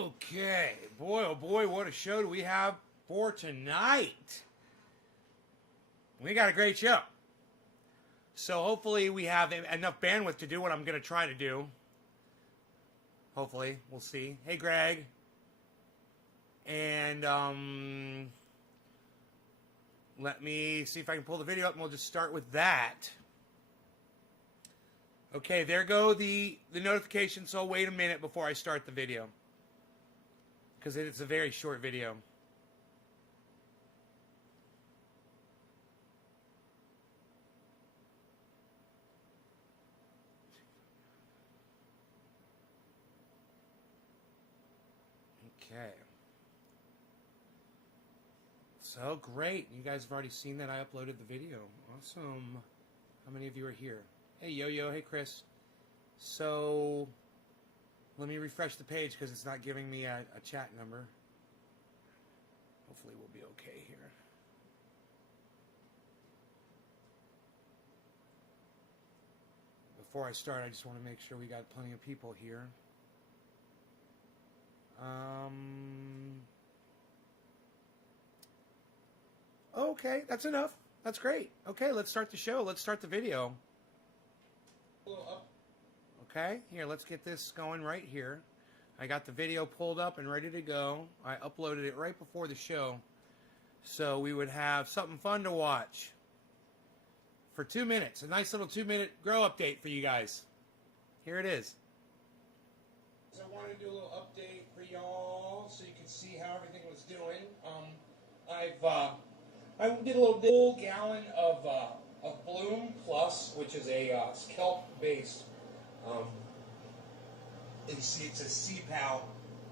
Okay, boy, oh boy, what a show do we have for tonight. We got a great show. So hopefully we have enough bandwidth to do what I'm going to try to do. Hopefully, we'll see. Hey, Greg. And let me see if I can pull the video up, and we'll just start with that. Okay, there go the notifications, so I'll wait a minute before I start the video, because it's a very short video. Okay. So great. You guys have already seen that I uploaded the video. Awesome. How many of you are here? Hey, Yo-Yo. Hey, Chris. So let me refresh the page because it's not giving me a chat number. Hopefully we'll be okay here. Before I start, I just want to make sure we got plenty of people here. Okay, that's enough. That's great. Okay, let's start the show. Let's start the video. Okay, here, let's get this going right here. I got the video pulled up and ready to go. I uploaded it right before the show, so we would have something fun to watch for 2 minutes. A nice little 2-minute grow update for you guys. Here it is. So I wanted to do a little update for y'all so you can see how everything was doing. I did a little gallon of Bloom Plus, which is a kelp-based. You see it says CPAL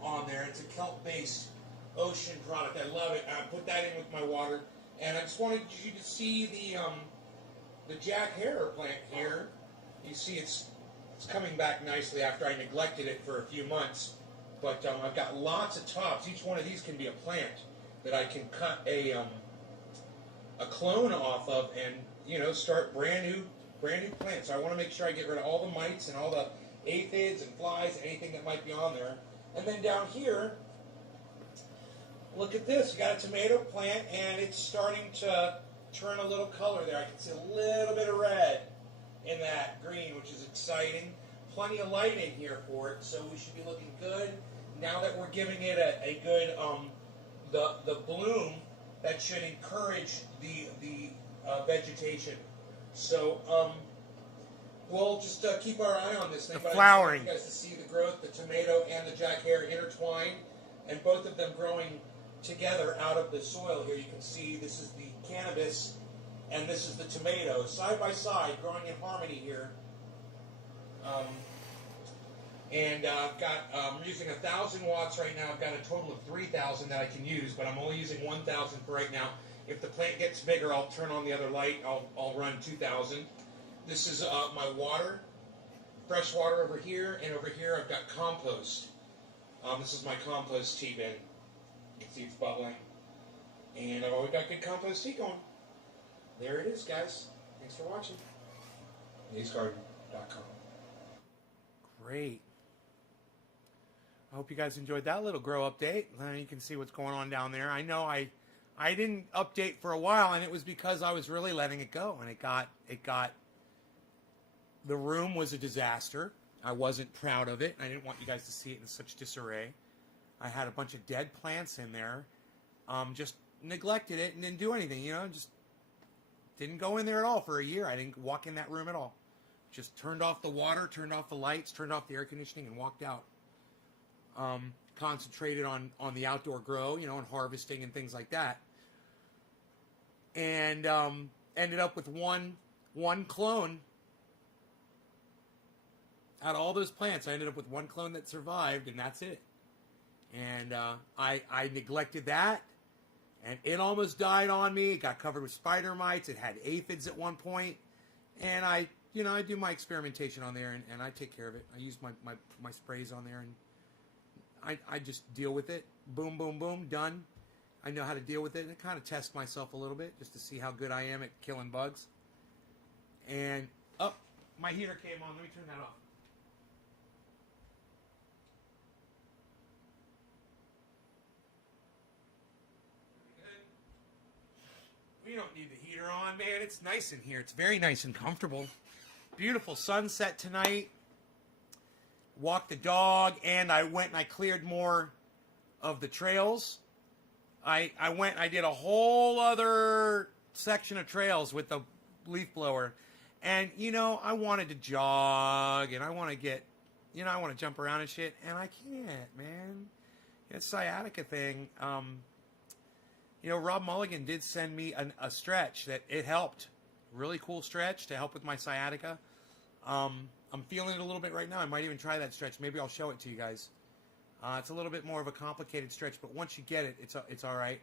on there. It's a kelp-based ocean product. I love it. I put that in with my water, and I just wanted you to see the Jack Herer plant here. You see it's coming back nicely after I neglected it for a few months. But I've got lots of tops. Each one of these can be a plant that I can cut a clone off of, and start brand new plants. So I want to make sure I get rid of all the mites and all the aphids and flies, anything that might be on there. And then down here, look at this. You got a tomato plant, and it's starting to turn a little color there. I can see a little bit of red in that green, which is exciting. Plenty of light in here for it, so we should be looking good. Now that we're giving it a good the bloom, that should encourage the vegetation. So we'll just keep our eye on this thing. The flowering. I want you guys to see the growth, the tomato and the Jack Herer intertwined, and both of them growing together out of the soil here. You can see this is the cannabis and this is the tomato, side by side, growing in harmony here. I'm using 1,000 watts right now. I've got a total of 3,000 that I can use, but I'm only using 1,000 for right now. If the plant gets bigger, I'll turn on the other light. I'll run 2,000. This is my water, fresh water over here, and over here I've got compost. This is my compost tea bin. You can see it's bubbling. And I've always got good compost tea going. There it is, guys. Thanks for watching. Nate'sGarden.com. Great. I hope you guys enjoyed that little grow update. You can see what's going on down there. I know I didn't update for a while, and it was because I was really letting it go, and it got the room was a disaster. I wasn't proud of it. I didn't want you guys to see it in such disarray. I had a bunch of dead plants in there. Just neglected it and didn't do anything, just didn't go in there at all for a year. I didn't walk in that room at all. Just turned off the water, turned off the lights, turned off the air conditioning, and walked out. Concentrated on the outdoor grow, and harvesting and things like that. And ended up with one clone. Out of all those plants, I ended up with one clone that survived, and that's it. And I neglected that, and it almost died on me. It got covered with spider mites. It had aphids at one point, and I do my experimentation on there, and I take care of it. I use my sprays on there, and I just deal with it. Boom, boom, boom, done. I know how to deal with it, and I kind of test myself a little bit just to see how good I am at killing bugs. And, my heater came on. Let me turn that off. don't need the heater on, man. It's nice in here. It's very nice and comfortable. Beautiful sunset tonight. Walked the dog, and I went and I cleared more of the trails. I went and I did a whole other section of trails with the leaf blower. And, you know, I wanted to jog, and I want to get, you know, I want to jump around and shit, and I can't, man. It's sciatica thing. You know, Rob Mulligan did send me a stretch that it helped. Really cool stretch to help with my sciatica. I'm feeling it a little bit right now. I might even try that stretch. Maybe I'll show it to you guys. It's a little bit more of a complicated stretch, but once you get it, it's all right.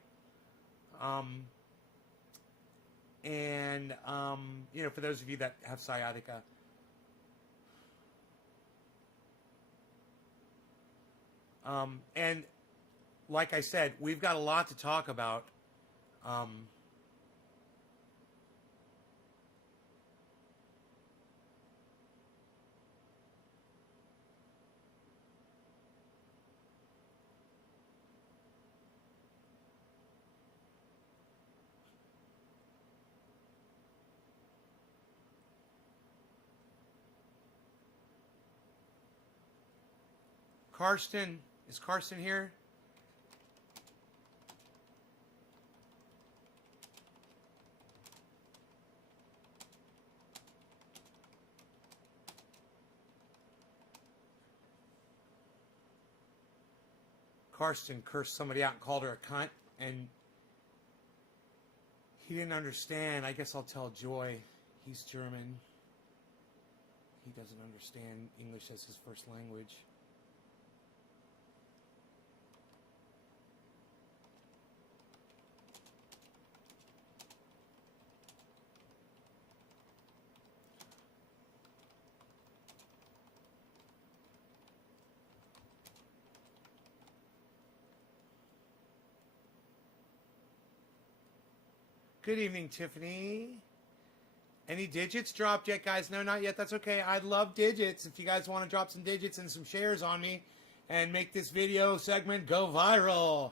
You know, for those of you that have sciatica, and like I said, we've got a lot to talk about. Karsten, is Karsten here? Karsten cursed somebody out and called her a cunt, and he didn't understand. I guess I'll tell Joy. He's German. He doesn't understand English as his first language. Good evening, Tiffany. Any digits dropped yet, guys? No, not yet. That's okay. I'd love digits. If you guys want to drop some digits and some shares on me and make this video segment go viral.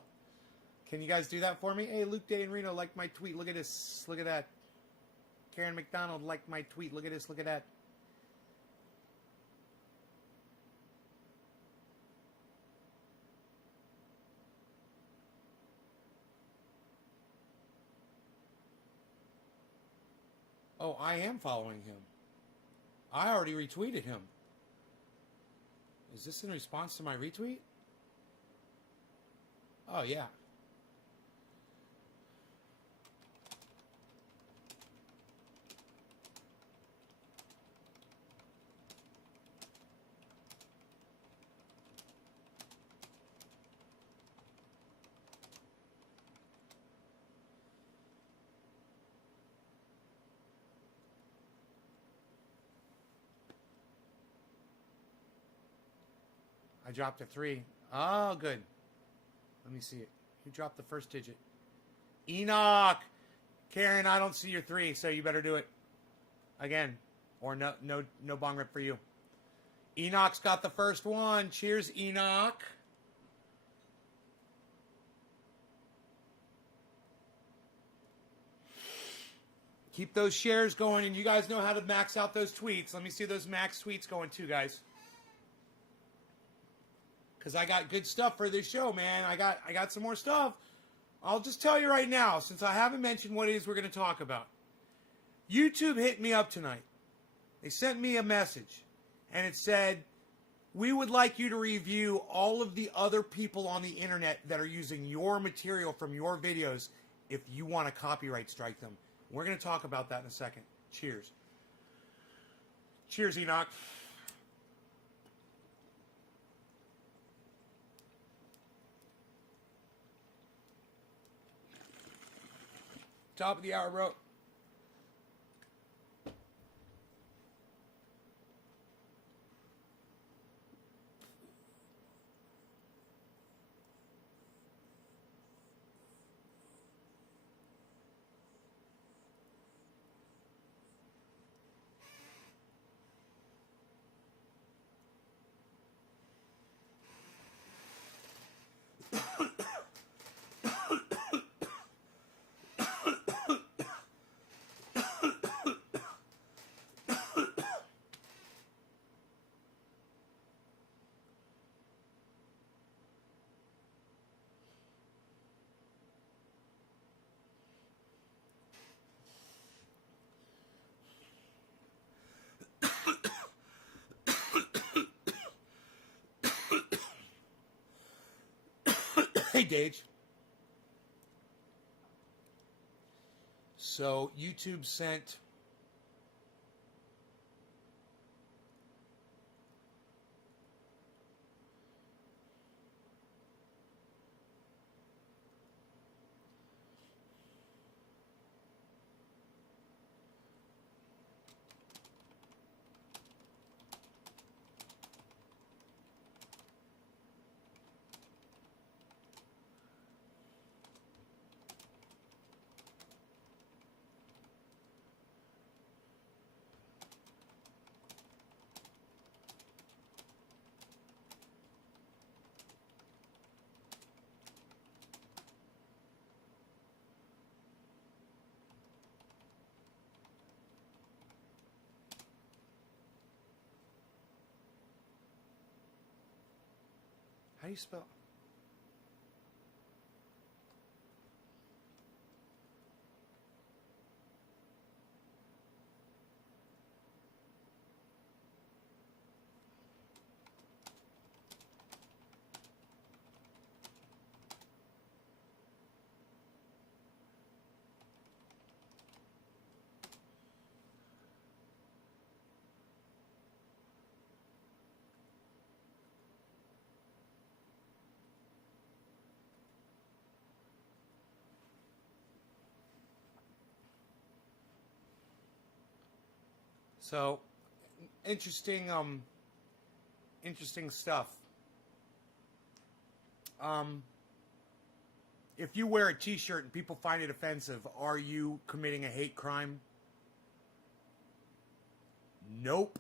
Can you guys do that for me? Hey, Luke Day in Reno liked my tweet. Look at this. Look at that. Karen McDonald liked my tweet. Look at this. Look at that. Oh, I am following him. I already retweeted him. Is this in response to my retweet? Oh, yeah. I dropped a 3. Oh, good. Let me see it. Who dropped the first digit? Enoch! Karen, I don't see your 3, so you better do it again. Or no bong rip for you. Enoch's got the first one. Cheers, Enoch. Keep those shares going, and you guys know how to max out those tweets. Let me see those max tweets going too, guys. Because I got good stuff for this show, man. I got some more stuff. I'll just tell you right now, since I haven't mentioned what it is we're going to talk about. YouTube hit me up tonight. They sent me a message, and it said, we would like you to review all of the other people on the internet that are using your material from your videos if you want to copyright strike them. We're going to talk about that in a second. Cheers. Cheers, Enoch. Top of the hour, bro. Hey, Dage. So YouTube sent how do you spell? So interesting interesting stuff. If you wear a t-shirt and people find it offensive, are you committing a hate crime? Nope.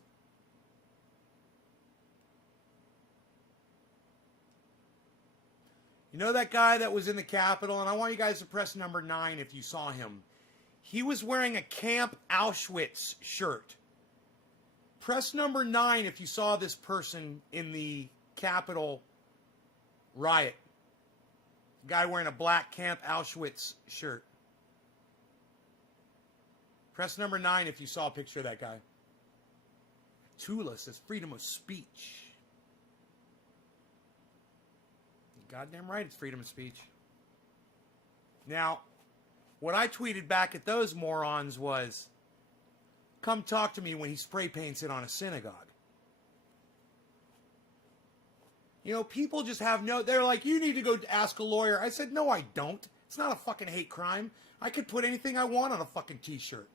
You know that guy that was in the Capitol, and I want you guys to press number 9 if you saw him. He was wearing a Camp Auschwitz shirt. Press number 9 if you saw this person in the Capitol riot. Guy wearing a black Camp Auschwitz shirt. Press number 9 if you saw a picture of that guy. Tula says freedom of speech. Goddamn right it's freedom of speech. Now, what I tweeted back at those morons was, come talk to me when he spray paints it on a synagogue. You know, people just have no, they're like, you need to go ask a lawyer. I said, no, I don't. It's not a fucking hate crime. I could put anything I want on a fucking t-shirt.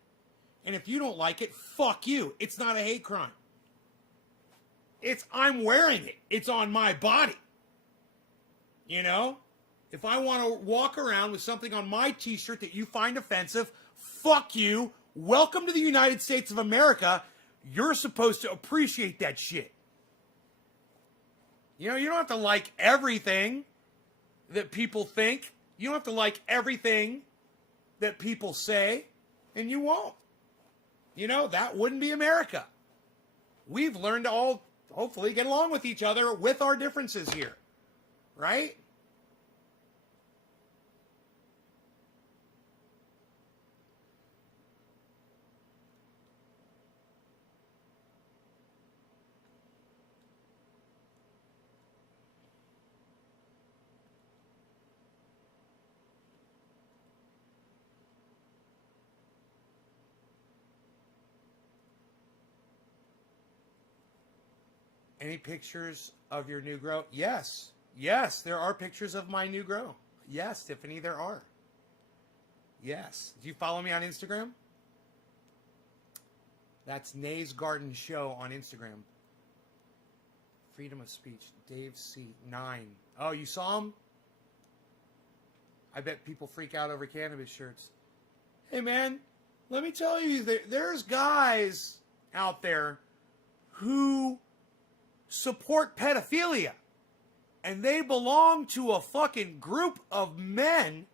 And if you don't like it, fuck you. It's not a hate crime. I'm wearing it. It's on my body. You know? If I want to walk around with something on my t-shirt that you find offensive, fuck you. Welcome to the United States of America. You're supposed to appreciate that shit. You know, you don't have to like everything that people think. You don't have to like everything that people say, and you won't. You know, that wouldn't be America. We've learned to all, hopefully, get along with each other with our differences here. Right? Any pictures of your new grow? Yes. Yes, there are pictures of my new grow. Yes, Tiffany, there are. Yes. Do you follow me on Instagram? That's Nay's Garden Show on Instagram. Freedom of speech. Dave C. 9. Oh, you saw him? I bet people freak out over cannabis shirts. Hey, man, let me tell you, there's guys out there who support pedophilia. And they belong to a fucking group of men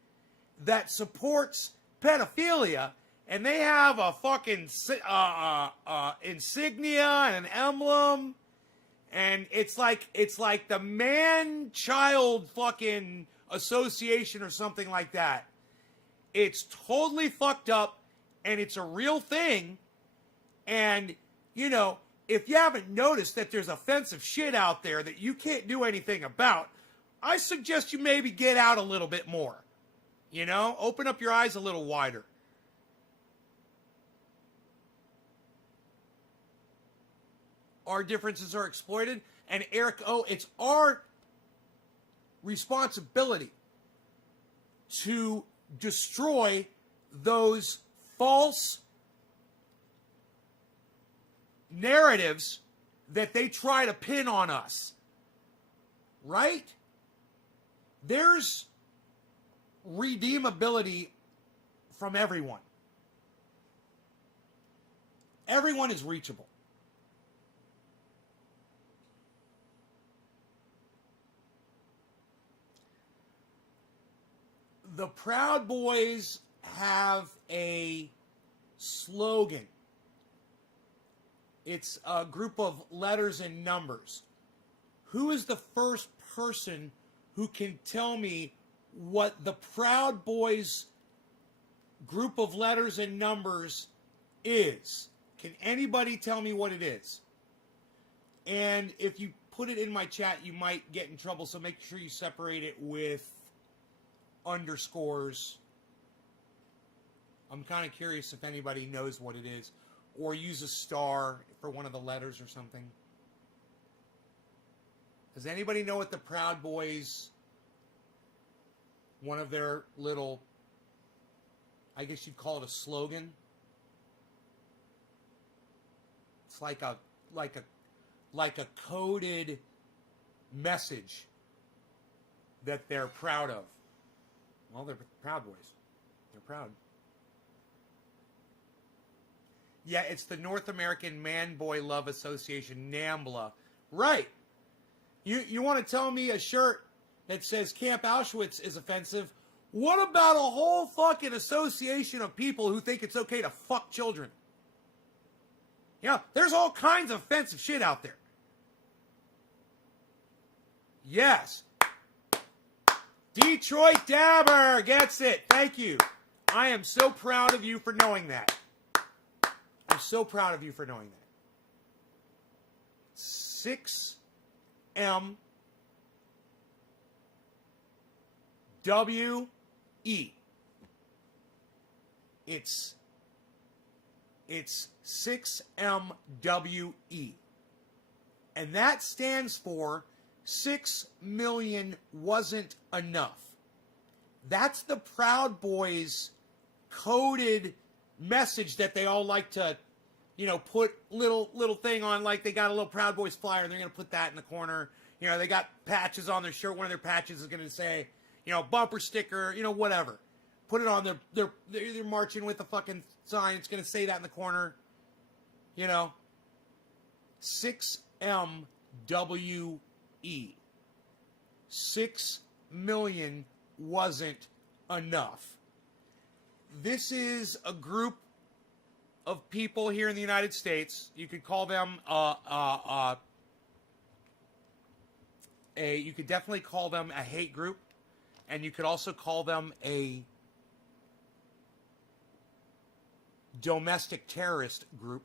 that supports pedophilia. And they have a fucking insignia and an emblem. And it's like the man-child fucking association or something like that. It's totally fucked up. And it's a real thing. And, you know, if you haven't noticed that there's offensive shit out there that you can't do anything about, I suggest you maybe get out a little bit more. You know, open up your eyes a little wider. Our differences are exploited. And Eric O., it's our responsibility to destroy those false narratives that they try to pin on us. Right? There's redeemability from everyone. Everyone is reachable. The Proud Boys have a slogan. It's a group of letters and numbers. Who is the first person who can tell me what the Proud Boys group of letters and numbers is? Can anybody tell me what it is? And if you put it in my chat, you might get in trouble, so make sure you separate it with underscores. I'm kind of curious if anybody knows what it is. Or use a star for one of the letters or something. Does anybody know what the Proud Boys, one of their little, I guess you'd call it a slogan? It's like a coded message that they're proud of. Well, they're Proud Boys. They're proud. Yeah, it's the North American Man-Boy Love Association, NAMBLA. Right. You want to tell me a shirt that says Camp Auschwitz is offensive? What about a whole fucking association of people who think it's okay to fuck children? Yeah, there's all kinds of offensive shit out there. Yes. Detroit Dabber gets it. Thank you. I am so proud of you for knowing that. I'm so proud of you for knowing that. 6MWE. It's 6MWE. And that stands for 6 million wasn't enough. That's the Proud Boys coded message that they all like to, you know, put little thing on, like they got a little Proud Boys flyer and they're going to put that in the corner. You know, they got patches on their shirt. One of their patches is going to say, you know, bumper sticker, you know, whatever. Put it on they're marching with a fucking sign. It's going to say that in the corner. You know, 6MWE. 6 million wasn't enough. This is a group of people here in the United States. You could call them you could definitely call them a hate group, and you could also call them a domestic terrorist group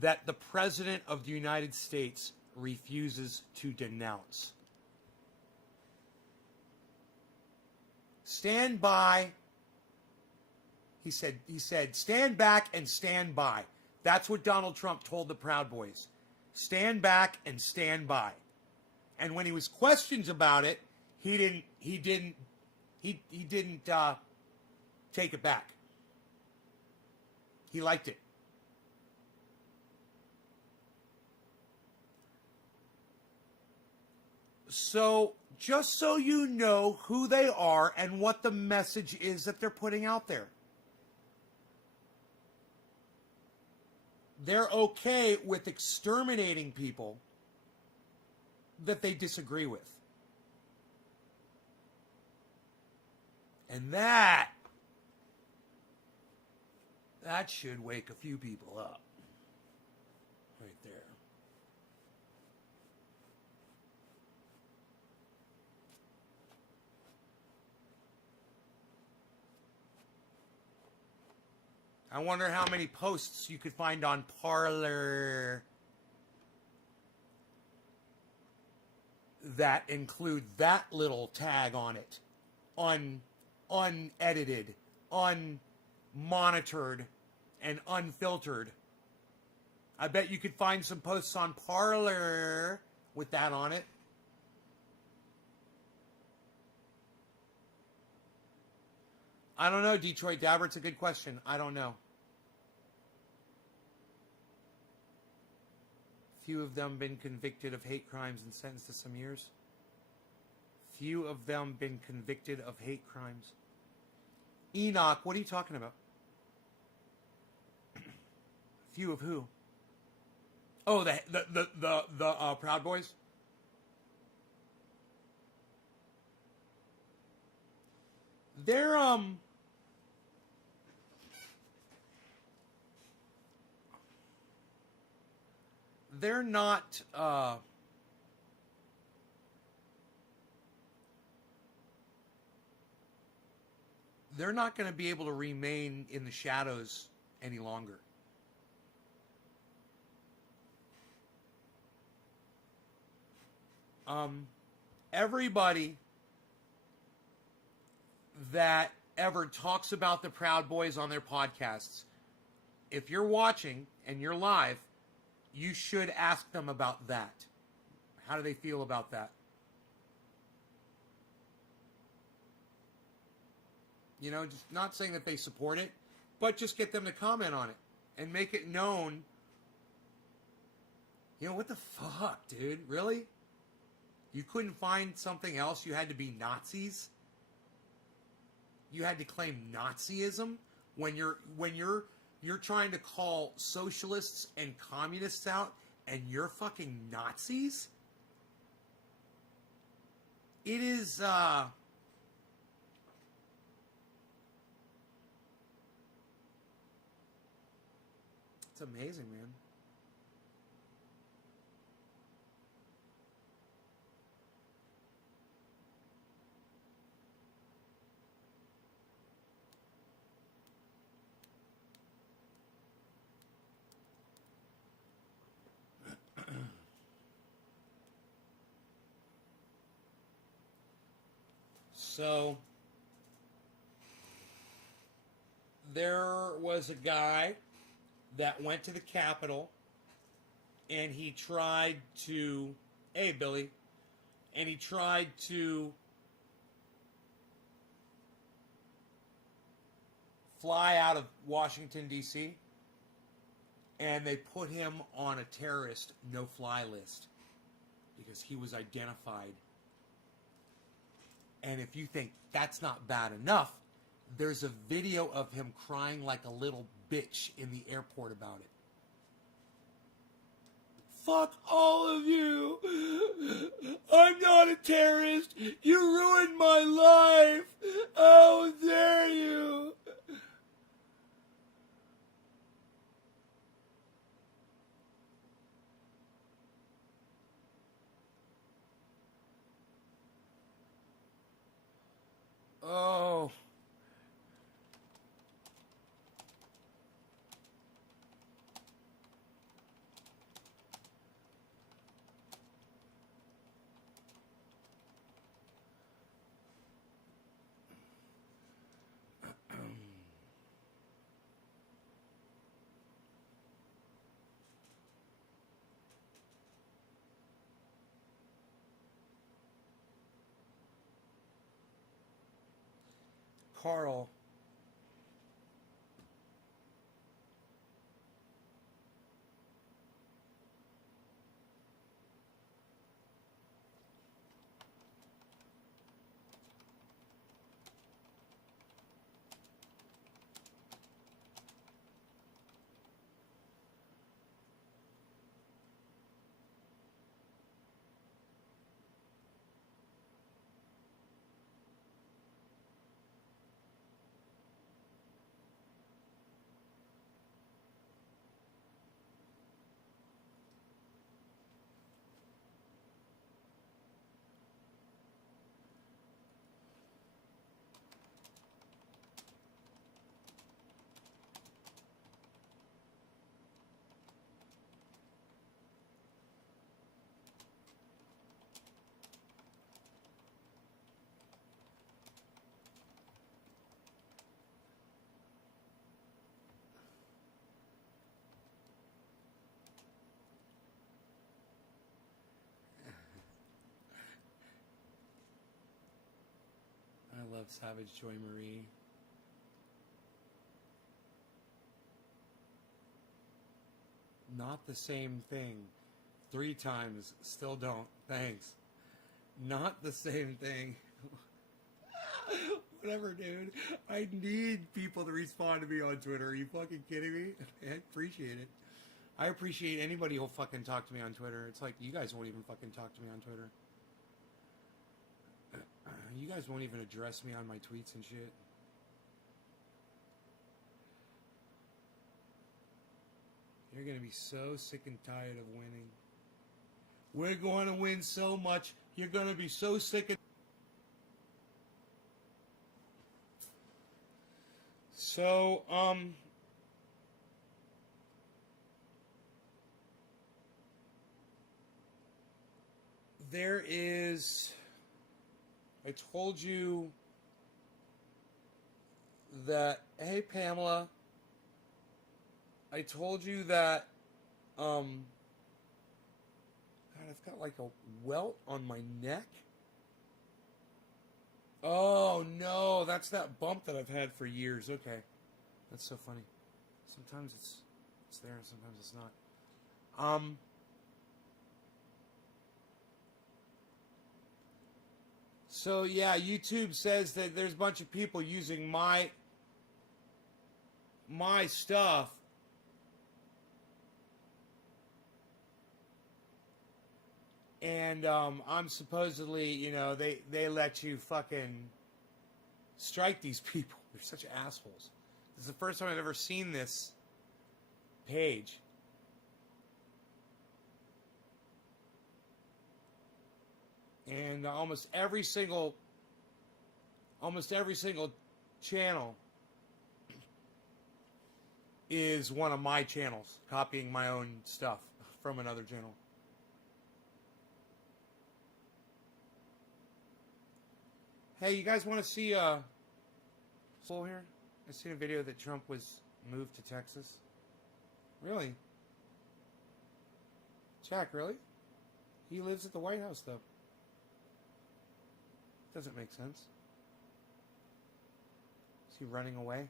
that the President of the United States refuses to denounce. Stand by. He said, stand back and stand by. That's what Donald Trump told the Proud Boys. Stand back and stand by. And when he was questioned about it, he didn't take it back. He liked it. So, just so you know who they are and what the message is that they're putting out there. They're okay with exterminating people that they disagree with. And that should wake a few people up. Right there. I wonder how many posts you could find on Parler. that include that little tag on it, unedited, unmonitored, and unfiltered. I bet you could find some posts on Parler with that on it. I don't know, Detroit Dabber. It's a good question. I don't know. Few of them been convicted of hate crimes and sentenced to some years. Few of them been convicted of hate crimes. Enoch, what are you talking about? Few of who? Oh, the Proud Boys. They're not they're not going to be able to remain in the shadows any longer. Everybody that ever talks about the Proud Boys on their podcasts, if you're watching and you're live, you should ask them about that. How do they feel about that? You know, just not saying that they support it, but just get them to comment on it and make it known. You know, what the fuck, dude? Really? You couldn't find something else? You had to be Nazis? You had to claim Nazism when you're trying to call socialists and communists out and you're fucking Nazis? It is it's amazing, man. So, there was a guy that went to the Capitol and he tried to, hey, Billy, and he tried to fly out of Washington, D.C., and they put him on a terrorist no-fly list because he was identified. And if you think that's not bad enough, there's a video of him crying like a little bitch in the airport about it. Fuck all of you. I'm not a terrorist. You ruined my life. How dare you? Oh. Carl. love Savage Joy Marie. Not the same thing. 3 times. Still don't. Thanks. Not the same thing. Whatever, dude. I need people to respond to me on Twitter. Are you fucking kidding me? I appreciate it. I appreciate anybody who'll fucking talk to me on Twitter. It's like, you guys won't even fucking talk to me on Twitter. You guys won't even address me on my tweets and shit. You're going to be so sick and tired of winning. We're going to win so much. You're going to be so sick and... So, there is... I told you that... Hey, Pamela. I told you that... God, I've got like a welt on my neck. Oh, no. That's that bump that I've had for years. Okay. That's so funny. Sometimes it's there and sometimes it's not. So, yeah, YouTube says that there's a bunch of people using my stuff. And I'm supposedly, you know, they let you fucking strike these people. They're such assholes. This is the first time I've ever seen this page. And almost every single channel is one of my channels, copying my own stuff from another channel. Hey, you guys want to see Soul here? I seen a video that Trump was moved to Texas. Really? Jack, really? He lives at the White House, though. Doesn't make sense. Is he running away?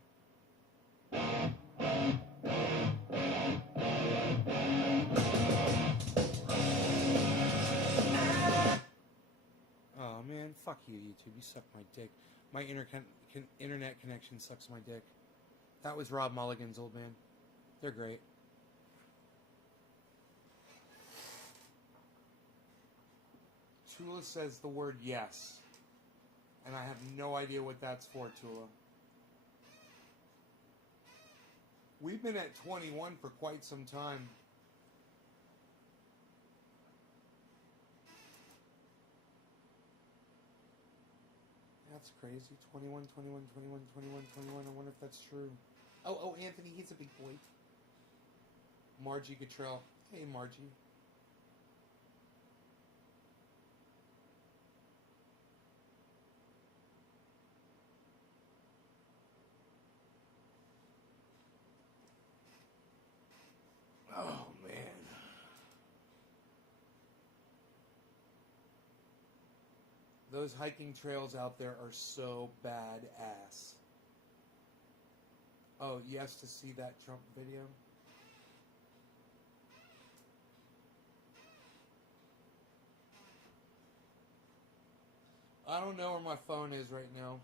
Oh man, fuck you, YouTube. You suck my dick. My internet connection sucks my dick. That was Rob Mulligan's Old Man. They're great. Tula says the word yes. And I have no idea what that's for, Tula. We've been at 21 for quite some time. That's crazy. 21, 21, 21, 21, 21. I wonder if that's true. Oh, Anthony, he's a big boy. Margie Cottrell. Hey, Margie. Oh, man. Those hiking trails out there are so badass. Oh, yes, to see that Trump video? I don't know where my phone is right now.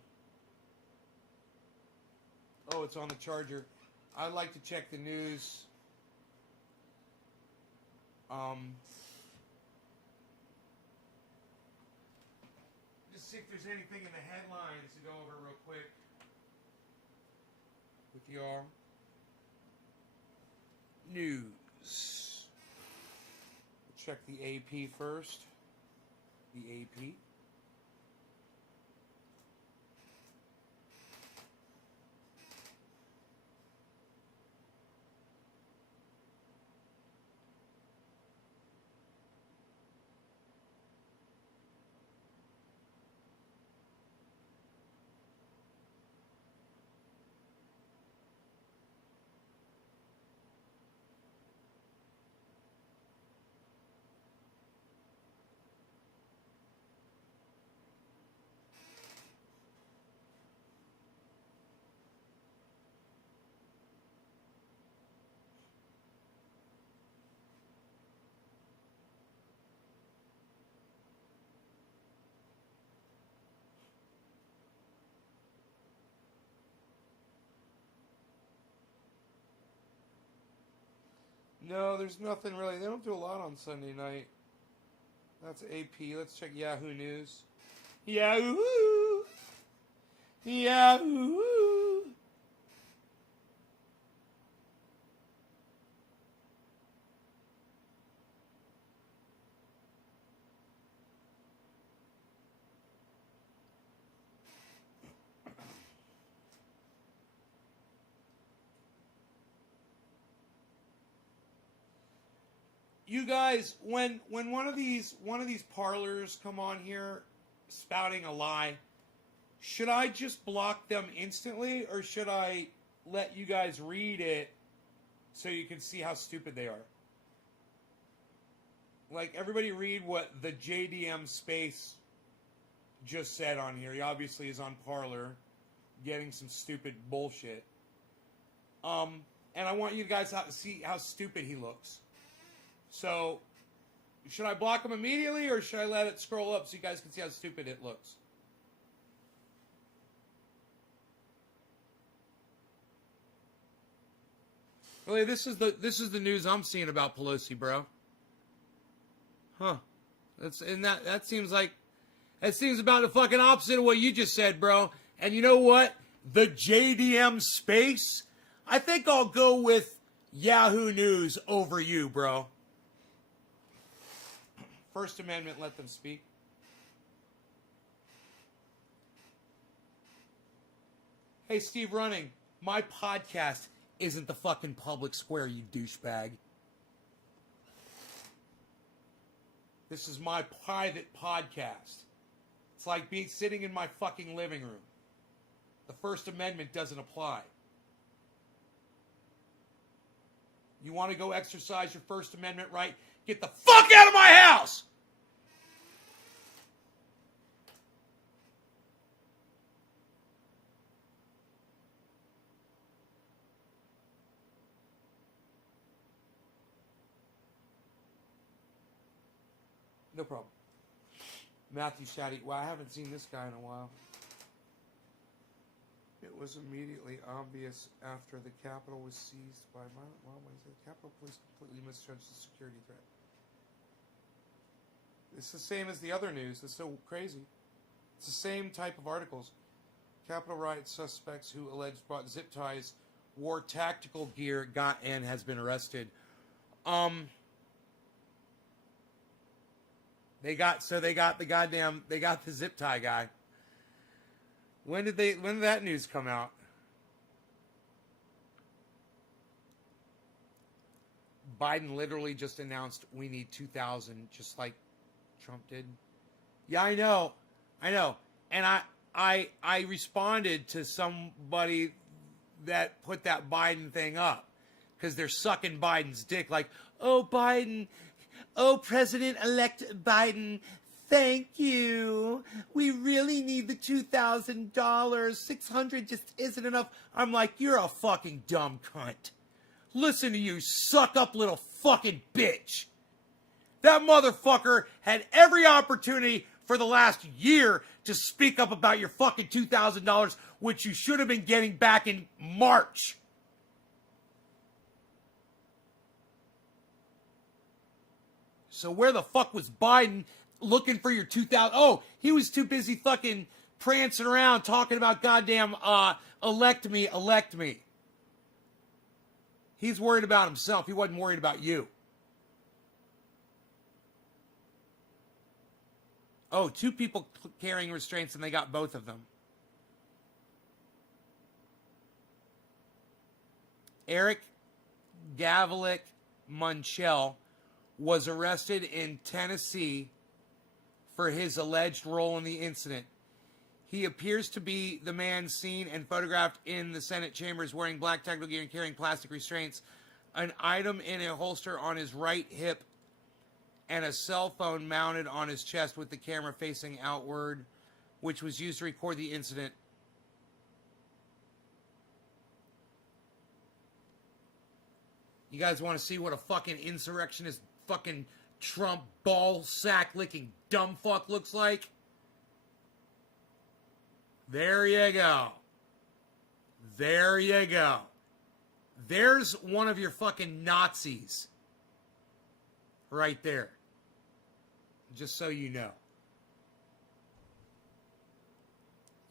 Oh, it's on the charger. I like to check the news. Just see if there's anything in the headlines to go over real quick with your news. We'll check the AP first. The AP. No, there's nothing really. They don't do a lot on Sunday night. That's AP. Let's check Yahoo News. Yahoo! Yahoo! You guys, when one of these parlors come on here spouting a lie, should I just block them instantly, or should I let you guys read it so you can see how stupid they are? Like, everybody read what the JDM Space just said on here. He obviously is on Parler getting some stupid bullshit. And I want you guys to see how stupid he looks. So, should I block him immediately, or should I let it scroll up so you guys can see how stupid it looks? Really, this is the news I'm seeing about Pelosi, bro. Huh? That seems about the fucking opposite of what you just said, bro. And you know what? The JDM Space. I think I'll go with Yahoo News over you, bro. First Amendment, let them speak. Hey, Steve Running, my podcast isn't the fucking public square, you douchebag. This is my private podcast. It's like sitting in my fucking living room. The First Amendment doesn't apply. You want to go exercise your First Amendment right? Get the fuck out of my house! No problem. Matthew Shaddy. Well, I haven't seen this guy in a while. It was immediately obvious after the Capitol was seized by violent mob. The Capitol Police completely misjudged the security threat. It's the same as the other news. It's so crazy. It's the same type of articles. Capitol riot suspects who alleged brought zip ties, wore tactical gear, got and has been arrested. They got the zip tie guy. When did that news come out? Biden literally just announced we need 2,000, just like Trump did. Yeah, I know. And I responded to somebody that put that Biden thing up because they're sucking Biden's dick like, oh, Biden, oh, President-elect Biden, thank you. We really need the $2,000. $600 just isn't enough. I'm like, you're a fucking dumb cunt. Listen to you, suck up little fucking bitch. That motherfucker had every opportunity for the last year to speak up about your fucking $2,000, which you should have been getting back in March. So where the fuck was Biden looking for your 2,000? Oh, he was too busy fucking prancing around talking about goddamn elect me. He's worried about himself. He wasn't worried about you. Oh, 2 people carrying restraints and they got both of them. Eric Gavlik Munchell was arrested in Tennessee for his alleged role in the incident. He appears to be the man seen and photographed in the Senate chambers wearing black tactical gear and carrying plastic restraints, an item in a holster on his right hip, and a cell phone mounted on his chest with the camera facing outward, which was used to record the incident. You guys want to see what a fucking insurrectionist fucking Trump ball sack licking dumb fuck looks like? There you go. There you go. There's one of your fucking Nazis Right there. Just so you know.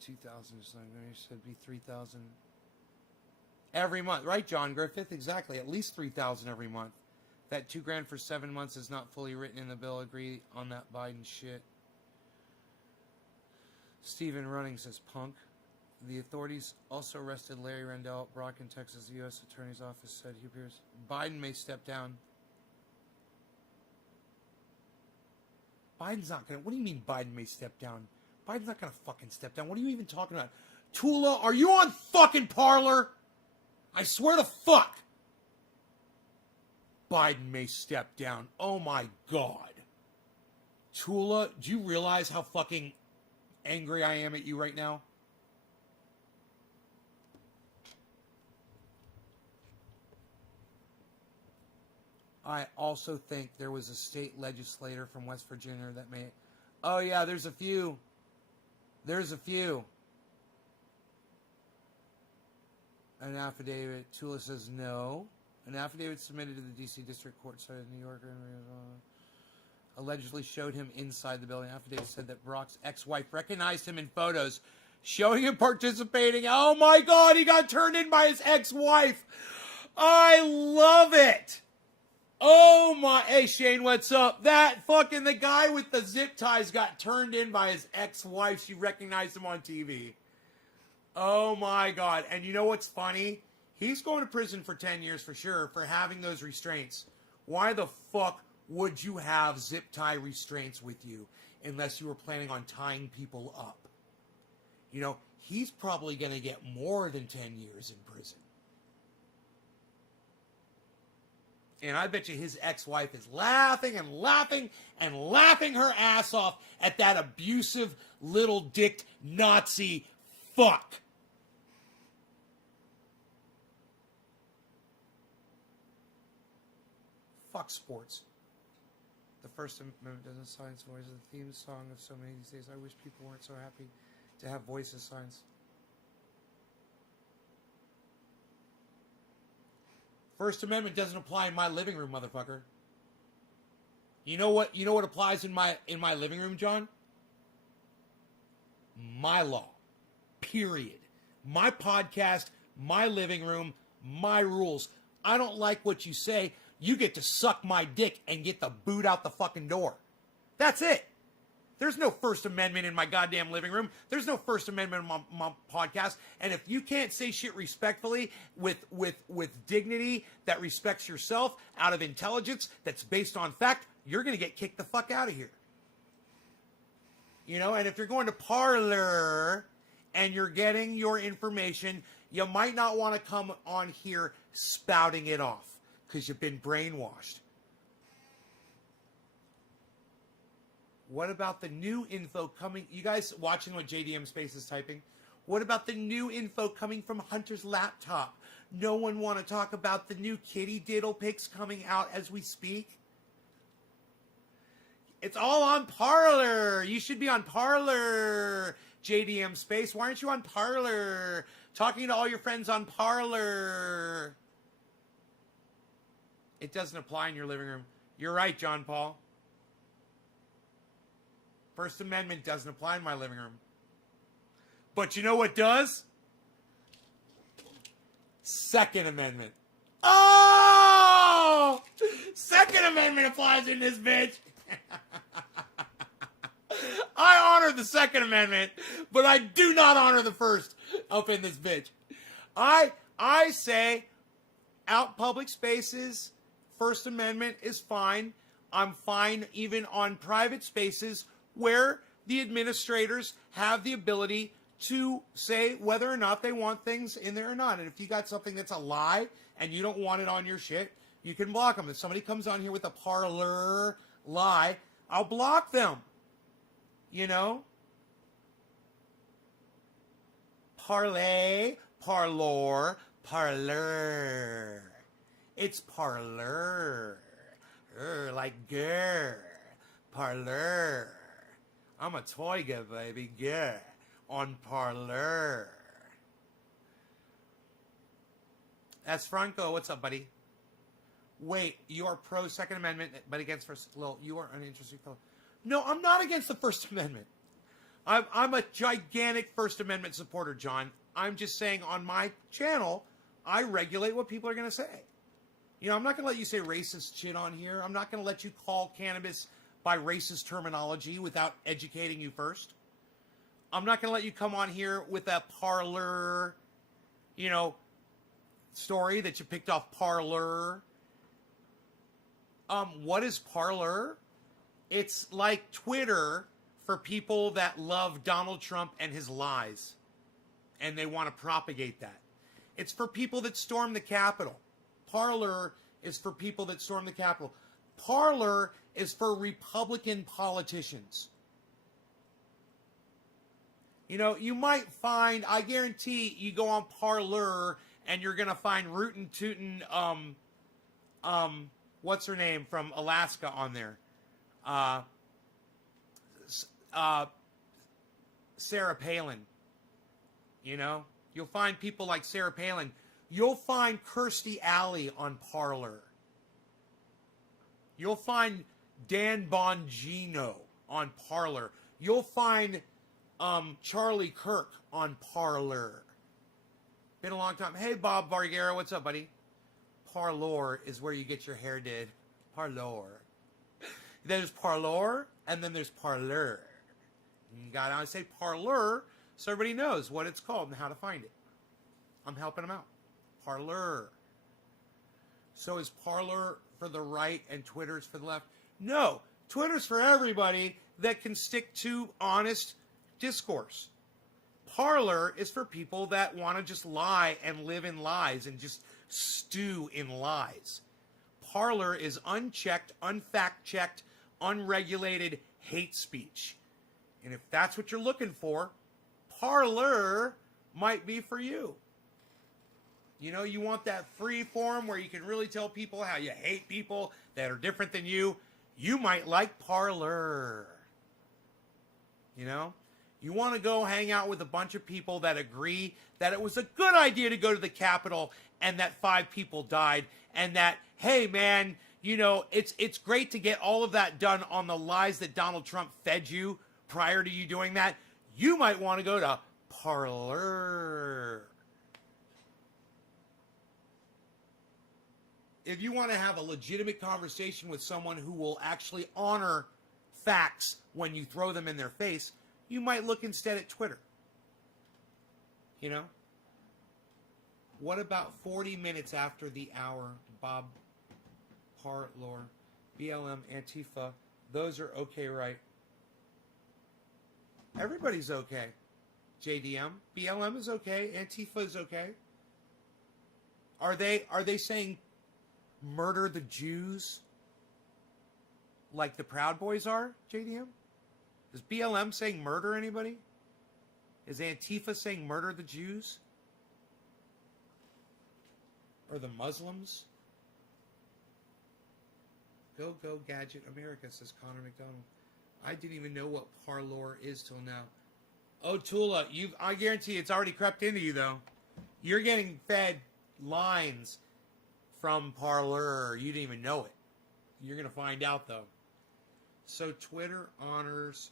2,000 is like, you said be 3,000 every month. Right, John Griffith? Exactly. At least 3,000 every month. That $2,000 for 7 months is not fully written in the bill. Agree on that Biden shit. Stephen Running says, punk. The authorities also arrested Larry Rendell at Brockton, Texas. The U.S. Attorney's Office said he appears. Biden may step down. Biden's not going to... What do you mean Biden may step down? Biden's not going to fucking step down. What are you even talking about? Tula, are you on fucking Parler? I swear to fuck. Biden may step down. Oh my God. Tula, do you realize how fucking angry I am at you right now? I also think there was a state legislator from West Virginia that may... Oh yeah, there's a few. There's a few. An affidavit. Tula says no. An affidavit submitted to the D.C. District Court cited New York allegedly showed him inside the building. Affidavit said that Brock's ex-wife recognized him in photos showing him participating. Oh my God, he got turned in by his ex-wife. I love it. Oh my, hey Shane, what's up? That fucking, the guy with the zip ties got turned in by his ex-wife. She recognized him on TV. Oh my God. And you know what's funny? He's going to prison for 10 years for sure for having those restraints. Why the fuck would you have zip tie restraints with you unless you were planning on tying people up? You know, he's probably going to get more than 10 years in prison. And I bet you his ex-wife is laughing and laughing and laughing her ass off at that abusive little dicked Nazi fuck. Fuck sports. The First Amendment doesn't silence voices. The theme song of so many these days. I wish people weren't so happy to have voices silenced. First Amendment doesn't apply in my living room, motherfucker. You know what? You know what applies in my living room, John? My law. Period. My podcast, my living room, my rules. I don't like what you say. You get to suck my dick and get the boot out the fucking door. That's it. There's no First Amendment in my goddamn living room. There's no First Amendment in my podcast. And if you can't say shit respectfully with dignity that respects yourself out of intelligence that's based on fact, you're going to get kicked the fuck out of here. You know, and if you're going to Parler and you're getting your information, you might not want to come on here spouting it off because you've been brainwashed. What about the new info coming? You guys watching what JDM Space is typing? What about the new info coming from Hunter's laptop? No one want to talk about the new kitty diddle pics coming out as we speak? It's all on Parler. You should be on Parler, JDM Space. Why aren't you on Parler? Talking to all your friends on Parler. It doesn't apply in your living room. You're right, John Paul. First Amendment doesn't apply in my living room. But you know what does? Second Amendment. Oh! Second Amendment applies in this bitch. I honor the Second Amendment, but I do not honor the first up in this bitch. I say out public spaces, First Amendment is fine. I'm fine even on private spaces where the administrators have the ability to say whether or not they want things in there or not. And if you got something that's a lie and you don't want it on your shit, you can block them. If somebody comes on here with a Parler lie, I'll block them. You know? Parlay, parlor, parlor. It's parlor. Like grr. Parlor. I'm a toy guy, baby. Grr. On Parlor. That's Franco. What's up, buddy? wait, you are pro Second Amendment, but against First. Well, you are uninterested fellow. No, I'm not against the First Amendment. I'm a gigantic First Amendment supporter, John. I'm just saying on my channel, I regulate what people are going to say. You know, I'm not going to let you say racist shit on here. I'm not going to let you call cannabis by racist terminology without educating you first. I'm not going to let you come on here with a Parler, you know, story that you picked off Parler. What is Parler? It's like Twitter for people that love Donald Trump and his lies, and they want to propagate that. It's for people that storm the Capitol. Parler is for people that storm the Capitol. Parler is for Republican politicians. You know, you might find, I guarantee you go on Parler and you're going to find rootin' tootin', what's her name from Alaska on there? Sarah Palin. You know, you'll find people like Sarah Palin. You'll find Kirstie Alley on Parler. You'll find Dan Bongino on Parler. You'll find Charlie Kirk on Parler. Been a long time. Hey, Bob Vargara, what's up, buddy? Parlor is where you get your hair did. Parlor. There's Parlor, and then there's Parlor. You gotta say Parlor so everybody knows what it's called and how to find it. I'm helping them out. Parlor. So is Parlor for the right and Twitter's for the left? No. Twitter's for everybody that can stick to honest discourse. Parlor is for people that want to just lie and live in lies and just stew in lies. Parlor is unchecked, unfact-checked, unregulated hate speech. And if that's what you're looking for, Parlor might be for you. You know, you want that free form where you can really tell people how you hate people that are different than you. You might like Parlor. You know? You want to go hang out with a bunch of people that agree that it was a good idea to go to the Capitol and that 5 people died and that, hey, man, you know, it's great to get all of that done on the lies that Donald Trump fed you prior to you doing that. You might want to go to Parlor. If you want to have a legitimate conversation with someone who will actually honor facts when you throw them in their face, you might look instead at Twitter. You know? What about 40 minutes after the hour, Bob Parlor, BLM, Antifa? Those are okay, right? Everybody's okay. JDM, BLM is okay. Antifa is okay. Are they saying murder the Jews like the Proud Boys are, JDM? Is BLM saying murder anybody? Is Antifa saying murder the Jews? Or the Muslims? Go, go, Gadget America, says Connor McDonald. I didn't even know what Parlor is till now. Oh, Tula, I guarantee it's already crept into you, though. You're getting fed lines from Parlor. You didn't even know it. You're going to find out, though. So Twitter honors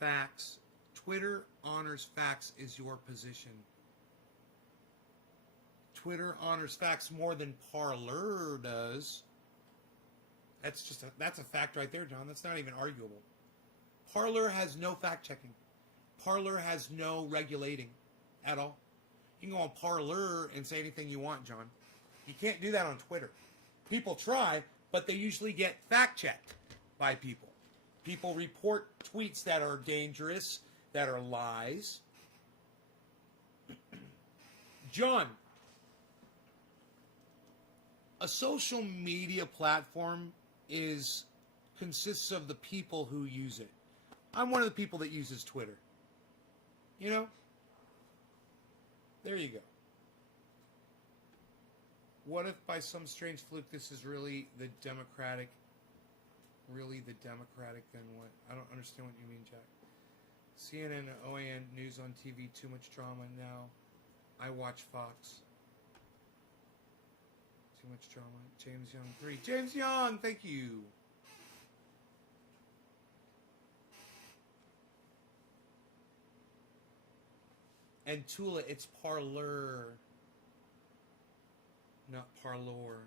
facts. Twitter honors facts is your position. Twitter honors facts more than Parlor does. That's a fact right there, John. That's not even arguable. Parlor has no fact-checking. Parlor has no regulating at all. You can go on Parlor and say anything you want, John. You can't do that on Twitter. People try, but they usually get fact-checked by people. People report tweets that are dangerous, that are lies. John, a social media platform consists of the people who use it. I'm one of the people that uses Twitter. You know? There you go. What if by some strange fluke this is really the Democratic, then what? I don't understand what you mean, Jack. CNN and OAN news on TV, too much drama now. I watch Fox. Too much drama. James Young 3. James Young, thank you. And Tula, it's parlor. Not parlor.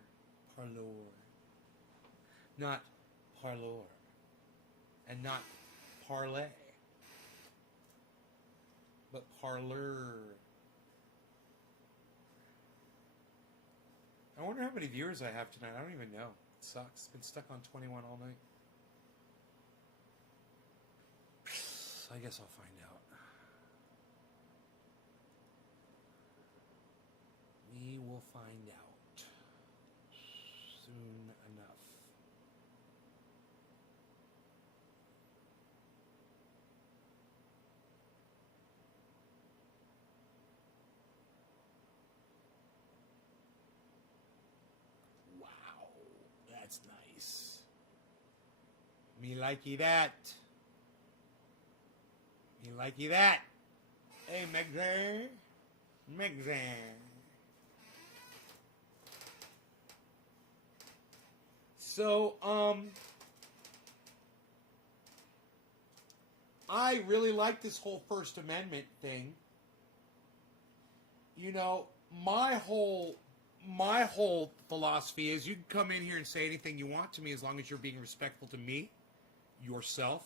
Parlor. Not parlor. And not parlay. But parlor. I wonder how many viewers I have tonight. I don't even know. It sucks. It's been stuck on 21 all night. I guess I'll find out. We will find out soon enough. Wow, that's nice. Me likey that. Me likey that. Hey, Megzan. Megzan. So, I really like this whole First Amendment thing. You know, my whole philosophy is you can come in here and say anything you want to me as long as you're being respectful to me, yourself,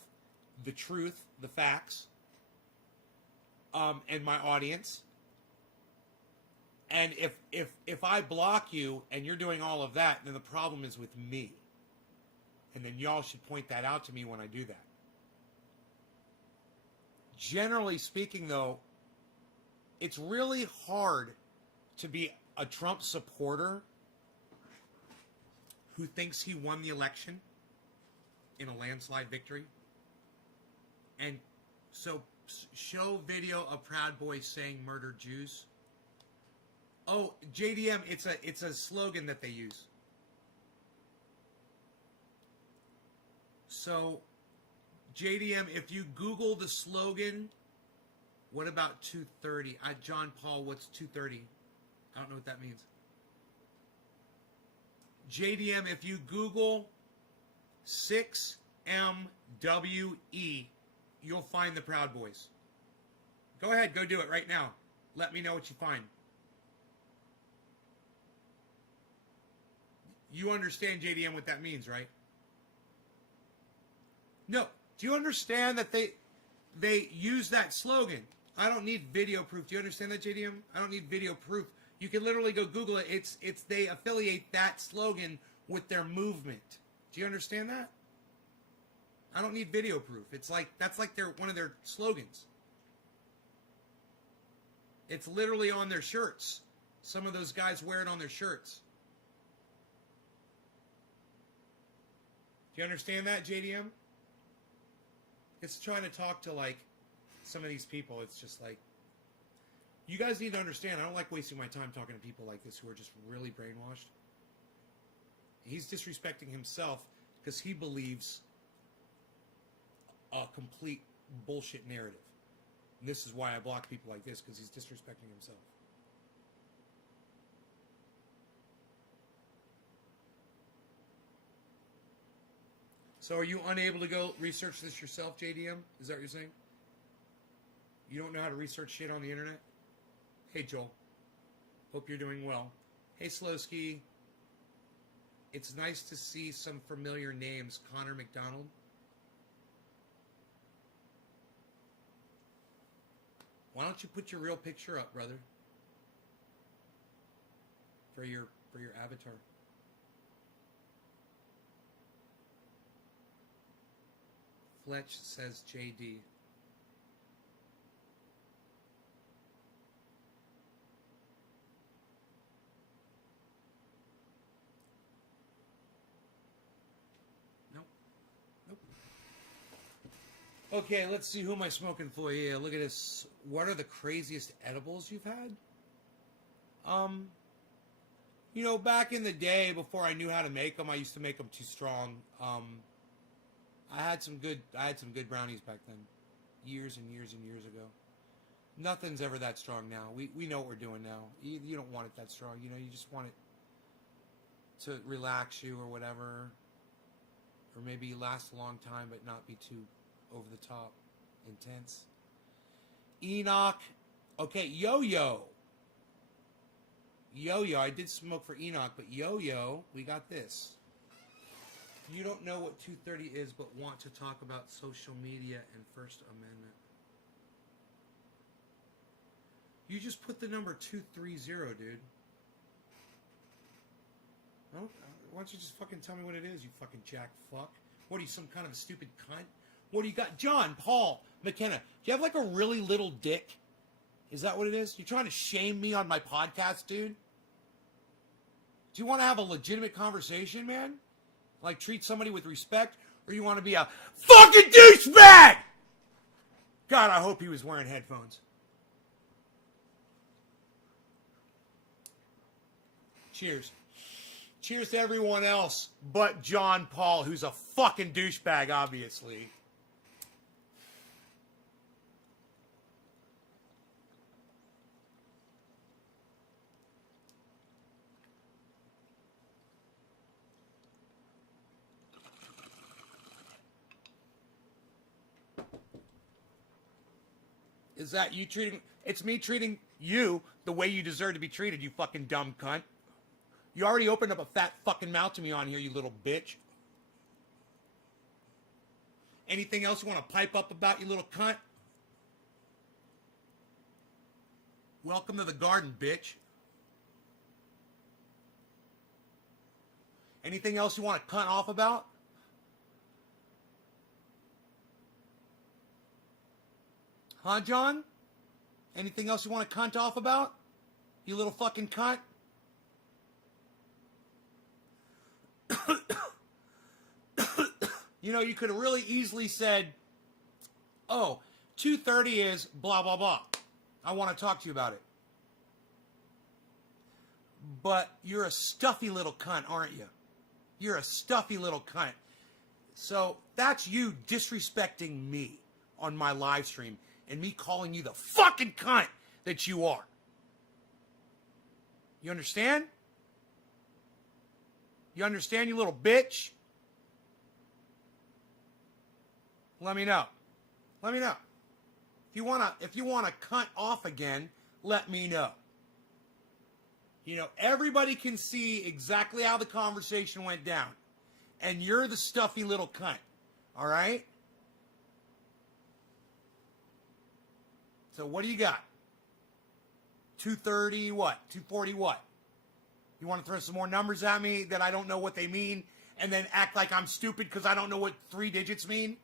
the truth, the facts, and my audience. And if I block you and you're doing all of that, then the problem is with me. And then y'all should point that out to me when I do that. Generally speaking, though, it's really hard to be a Trump supporter who thinks he won the election in a landslide victory. And so show video of Proud Boys saying murder Jews. Oh, JDM, it's a slogan that they use. So, JDM, if you Google the slogan, what about 230? John Paul, what's 230? I don't know what that means. JDM, if you Google 6MWE, you'll find the Proud Boys. Go ahead, go do it right now. Let me know what you find. You understand, JDM, what that means, right? No. Do you understand that they use that slogan? I don't need video proof. Do you understand that, JDM? I don't need video proof. You can literally go Google it. It's they affiliate that slogan with their movement. Do you understand that? I don't need video proof. It's like that's like one of their slogans. It's literally on their shirts. Some of those guys wear it on their shirts. Do you understand that, JDM? It's trying to talk to, like, some of these people. It's just like, you guys need to understand, I don't like wasting my time talking to people like this who are just really brainwashed. He's disrespecting himself because he believes a complete bullshit narrative. And this is why I block people like this, because he's disrespecting himself. So are you unable to go research this yourself, JDM? Is that what you're saying? You don't know how to research shit on the internet? Hey, Joel. Hope you're doing well. Hey, Slowski. It's nice to see some familiar names. Connor McDonald. Why don't you put your real picture up, brother? For your avatar. Fletch says JD. Nope. Nope. Okay, let's see who am I smoking for here. Look at this. What are the craziest edibles you've had? You know, back in the day, before I knew how to make them, I used to make them too strong. I had some good brownies back then, years and years and years ago. Nothing's ever that strong now. We know what we're doing now. You don't want it that strong. You know, you just want it to relax you or whatever. Or maybe last a long time but not be too over the top intense. Enoch. Okay, Yo-Yo. Yo-Yo. I did smoke for Enoch, but Yo-Yo, we got this. You don't know what 230 is, but want to talk about social media and First Amendment. You just put the number 230, dude. Why don't you just fucking tell me what it is, you fucking jack fuck? What are you, some kind of a stupid cunt? What do you got? John, Paul, McKenna, do you have like a really little dick? Is that what it is? You trying to shame me on my podcast, dude? Do you want to have a legitimate conversation, man? Like treat somebody with respect? Or you want to be a fucking douchebag? God, I hope he was wearing headphones. Cheers. Cheers to everyone else but John Paul, who's a fucking douchebag, obviously. Is that you treating... It's me treating you the way you deserve to be treated, you fucking dumb cunt. You already opened up a fat fucking mouth to me on here, you little bitch. Anything else you want to pipe up about, you little cunt? Welcome to the garden, bitch. Anything else you want to cunt off about? Huh, John? Anything else you want to cunt off about? You little fucking cunt? You know, you could have really easily said, oh, 230 is blah, blah, blah. I want to talk to you about it. But you're a stuffy little cunt, aren't you? You're a stuffy little cunt. So that's you disrespecting me on my live stream and me calling you the fucking cunt that you are. You understand? You understand, you little bitch? Let me know. Let me know. If you wanna cunt off again, let me know. You know, everybody can see exactly how the conversation went down. And you're the stuffy little cunt. All right? So what do you got? 230 what? 240 what? You want to throw some more numbers at me that I don't know what they mean and then act like I'm stupid because I don't know what 3 digits mean?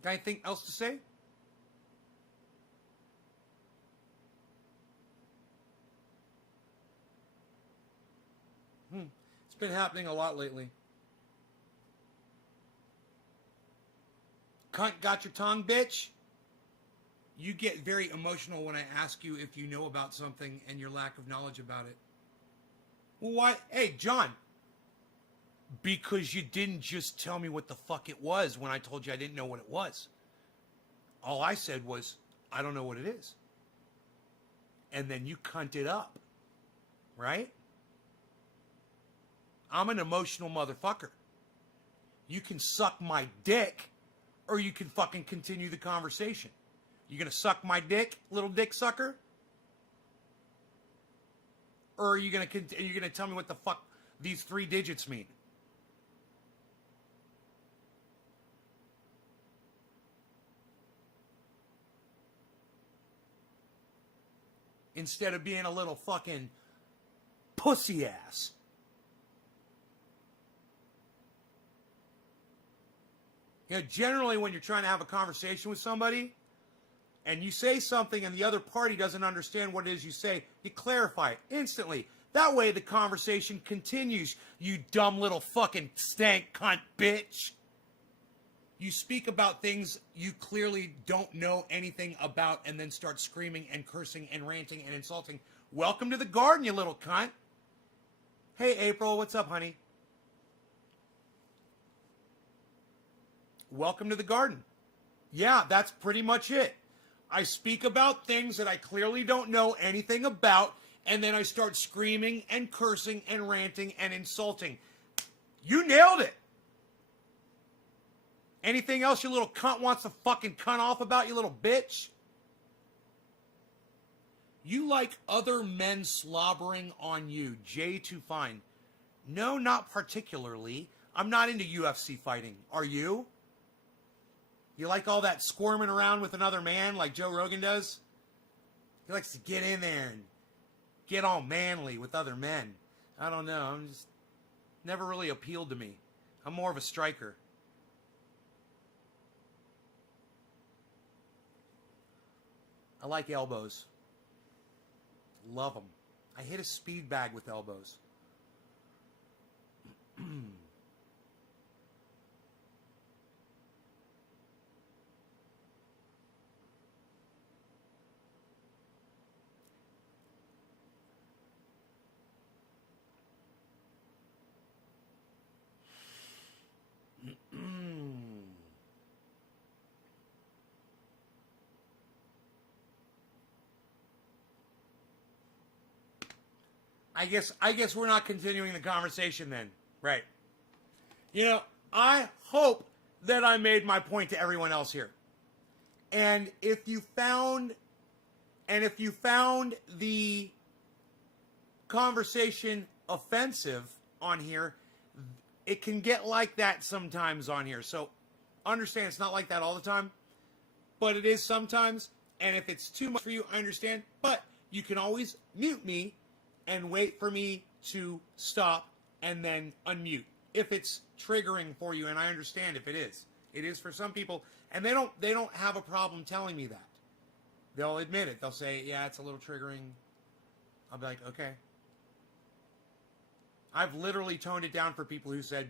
Got anything else to say? It's been happening a lot lately. Cunt got your tongue, bitch? You get very emotional when I ask you if you know about something and your lack of knowledge about it. Well, why? Hey, John. Because you didn't just tell me what the fuck it was when I told you I didn't know what it was. All I said was, I don't know what it is. And then you cunt it up. Right? I'm an emotional motherfucker. You can suck my dick, or you can fucking continue the conversation. You gonna suck my dick, little dick sucker? Or are you gonna tell me what the fuck these 3 digits mean? Instead of being a little fucking pussy ass. You know, generally when you're trying to have a conversation with somebody and you say something and the other party doesn't understand what it is you say, you clarify it instantly. That way the conversation continues, you dumb little fucking stank cunt bitch. You speak about things you clearly don't know anything about and then start screaming and cursing and ranting and insulting. Welcome to the garden, you little cunt. Hey, April, what's up, honey? welcome to the garden. Yeah, that's pretty much it. I speak about things that I clearly don't know anything about, and then I start screaming and cursing and ranting and insulting. You nailed it. Anything else you little cunt wants to fucking cunt off about, you little bitch? You like other men slobbering on you. Jay too fine. No, not particularly. I'm not into UFC fighting. Are you? You like all that squirming around with another man like Joe Rogan does? He likes to get in there and get all manly with other men. I don't know. I'm just never really appealed to me. I'm more of a striker. I like elbows. Love them. I hit a speed bag with elbows. I guess we're not continuing the conversation then. Right. You know, I hope that I made my point to everyone else here. And if you found the conversation offensive on here, it can get like that sometimes on here. So understand it's not like that all the time, but it is sometimes. And if it's too much for you, I understand. But you can always mute me and wait for me to stop and then unmute if it's triggering for you. And I understand if it is. It is for some people, and they don't have a problem telling me that. They'll admit it. They'll say, yeah, it's a little triggering. I'll be like, okay. I've literally toned it down for people who said,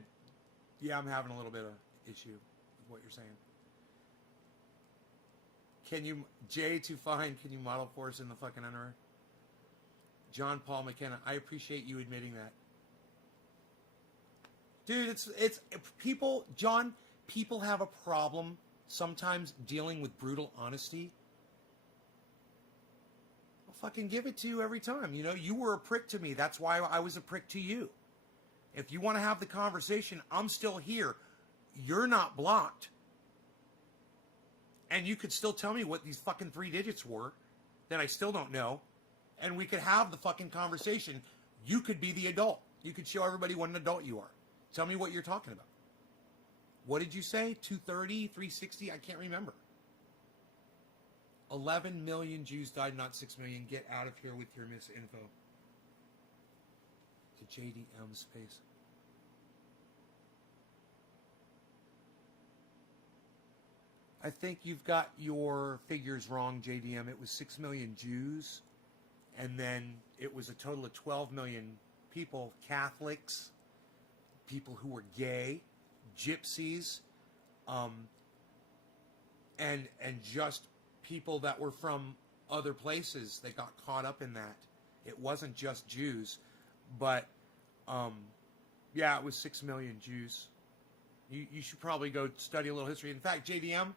yeah, I'm having a little bit of issue with what you're saying. Can you, Jay too fine, can you model for us in the fucking underwear? John Paul McKenna, I appreciate you admitting that. Dude, it's people, John, people have a problem sometimes dealing with brutal honesty. I'll fucking give it to you every time. You know, you were a prick to me. That's why I was a prick to you. If you want to have the conversation, I'm still here. You're not blocked. And you could still tell me what these fucking 3 digits were that I still don't know. And we could have the fucking conversation. You could be the adult. You could show everybody what an adult you are. Tell me what you're talking about. What did you say? 230, 360? I can't remember. 11 million Jews died, not 6 million. Get out of here with your misinfo. To JDM space. I think you've got your figures wrong, JDM. It was 6 million Jews. And then it was a total of 12 million people, Catholics, people who were gay, gypsies, and just people that were from other places that got caught up in that. It wasn't just Jews, but yeah, it was 6 million Jews. You should probably go study a little history. In fact, JDM,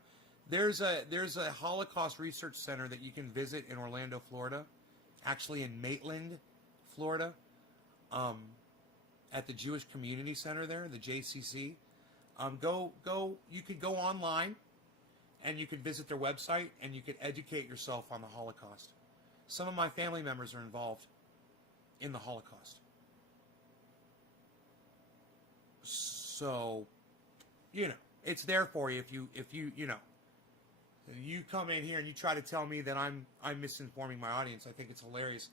there's a Holocaust Research Center that you can visit in Orlando, Florida. Actually in Maitland, Florida, at the Jewish Community Center there, the JCC. You could go online and you could visit their website and you could educate yourself on the Holocaust. Some of my family members are involved in the Holocaust. So, you know, it's there for you if you come in here and you try to tell me that I'm misinforming my audience. I think it's hilarious,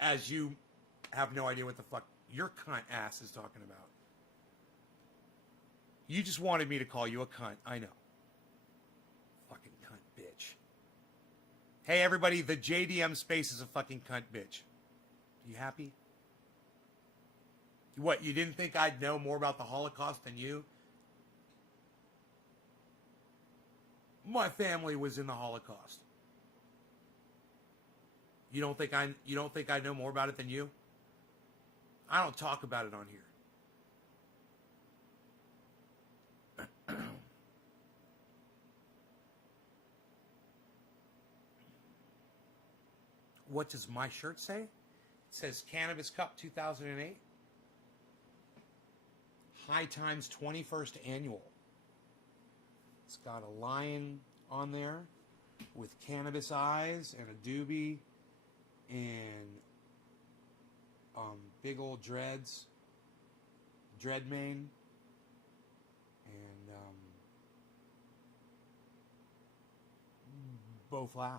as you have no idea what the fuck your cunt ass is talking about. You just wanted me to call you a cunt. I know. Fucking cunt bitch. Hey everybody, the JDM space is a fucking cunt bitch. You happy? What, you didn't think I'd know more about the Holocaust than you? My family was in the Holocaust. You don't think I know more about it than you? I don't talk about it on here. what does my shirt say? It says Cannabis Cup 2008. High Times 21st Annual. It's got a lion on there with cannabis eyes and a doobie and big old dreads, dread mane, and Bo Flow.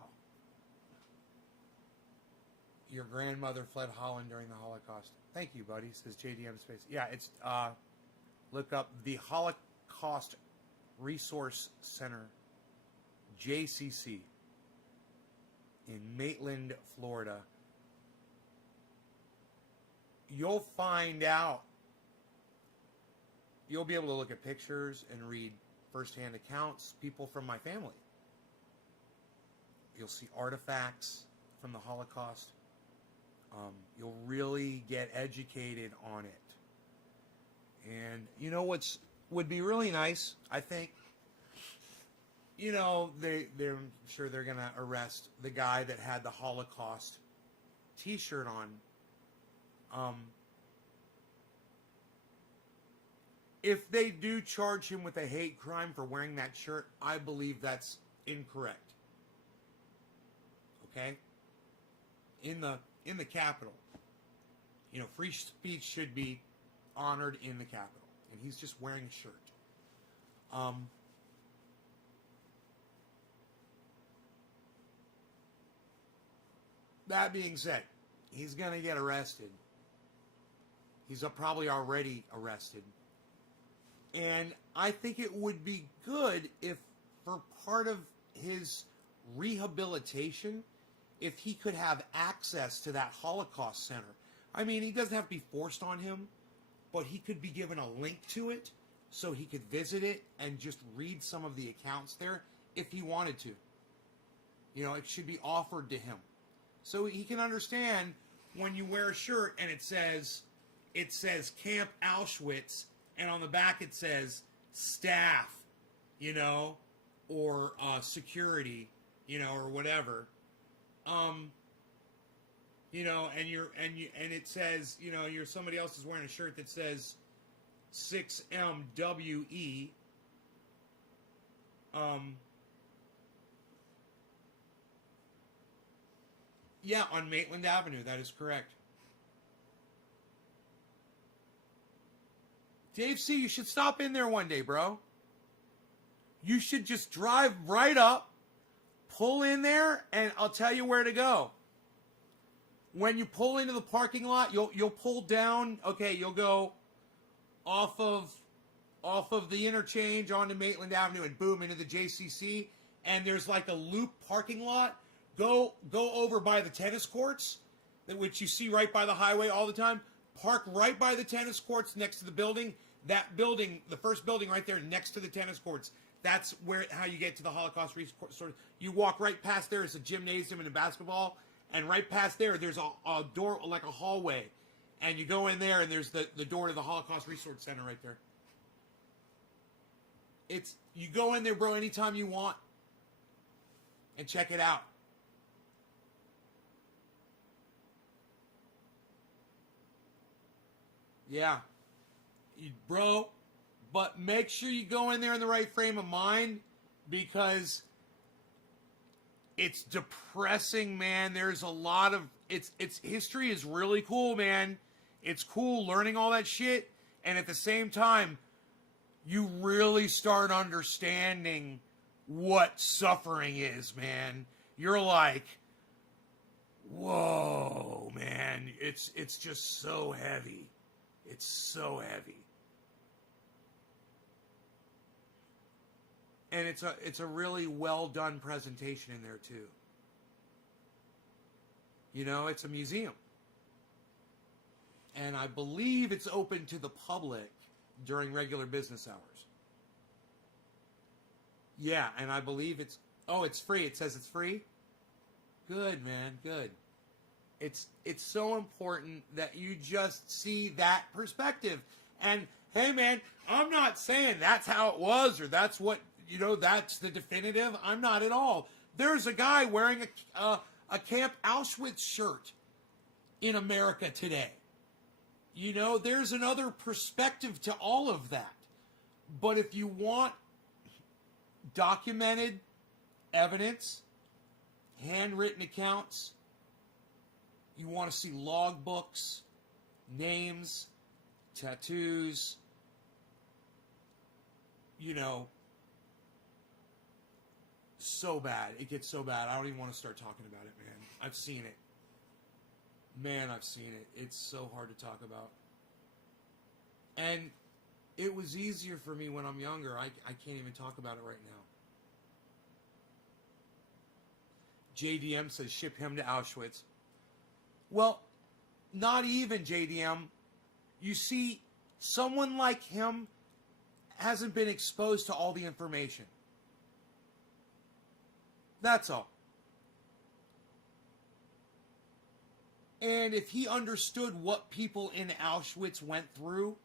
Your grandmother fled Holland during the Holocaust. Thank you, buddy, says JDM Space. Yeah, it's, look up the Holocaust Resource Center, JCC, in Maitland, Florida. You'll find out. You'll be able to look at pictures and read firsthand accounts, people from my family. You'll see artifacts from the Holocaust. You'll really get educated on it. And you know what's would be really nice, I think, you know, they're sure they're going to arrest the guy that had the Holocaust t-shirt on. If they do charge him with a hate crime for wearing that shirt, I believe that's incorrect. Okay? In the Capitol. You know, free speech should be honored in the Capitol. And he's just wearing a shirt. That being said, he's going to get arrested. He's probably already arrested. And I think it would be good if, for part of his rehabilitation, if he could have access to that Holocaust Center. I mean, he doesn't have to be forced on him, but he could be given a link to it so he could visit it and just read some of the accounts there if he wanted to. You know, it should be offered to him. So he can understand when you wear a shirt and it says Camp Auschwitz, and on the back it says staff, you know, or security, you know, or whatever. You know, and it says, you know, somebody else is wearing a shirt that says 6MWE. Yeah, on Maitland Avenue, that is correct. Dave C., you should stop in there one day, bro. You should just drive right up, pull in there, and I'll tell you where to go. When you pull into the parking lot, you'll pull down. Okay, you'll go off of the interchange onto Maitland Avenue and boom into the JCC. And there's like a loop parking lot. Go over by the tennis courts, which you see right by the highway all the time. Park right by the tennis courts next to the building. That building, the first building right there next to the tennis courts. That's how you get to the Holocaust Resource Center. You walk right past there. It's a gymnasium and a basketball. And right past there, there's a door, like a hallway. And you go in there, and there's the door to the Holocaust Resource Center right there. You go in there, bro, anytime you want. And check it out. Yeah. Bro, but make sure you go in there in the right frame of mind, because it's depressing, man. There's a lot of it's history is really cool, man. It's cool learning all that shit, and at the same time, you really start understanding what suffering is, man. You're like, whoa, man. It's just so heavy. It's so heavy. And it's a really well done presentation in there too. You know, it's a museum. And I believe it's open to the public during regular business hours. Yeah, and I believe it's free. It says it's free. Good, man, good. It's so important that you just see that perspective. And hey, man, I'm not saying that's how it was or that's what, you know, that's the definitive. I'm not at all. There's a guy wearing a Camp Auschwitz shirt in America today. You know, there's another perspective to all of that. But if you want documented evidence, handwritten accounts, you want to see logbooks, names, tattoos, you know, so bad. It gets so bad. I don't even want to start talking about it, man. I've seen it. Man, I've seen it. It's so hard to talk about. And it was easier for me when I'm younger. I can't even talk about it right now. JDM says ship him to Auschwitz. Well, not even JDM. You see, someone like him hasn't been exposed to all the information. That's all. And if he understood what people in Auschwitz went through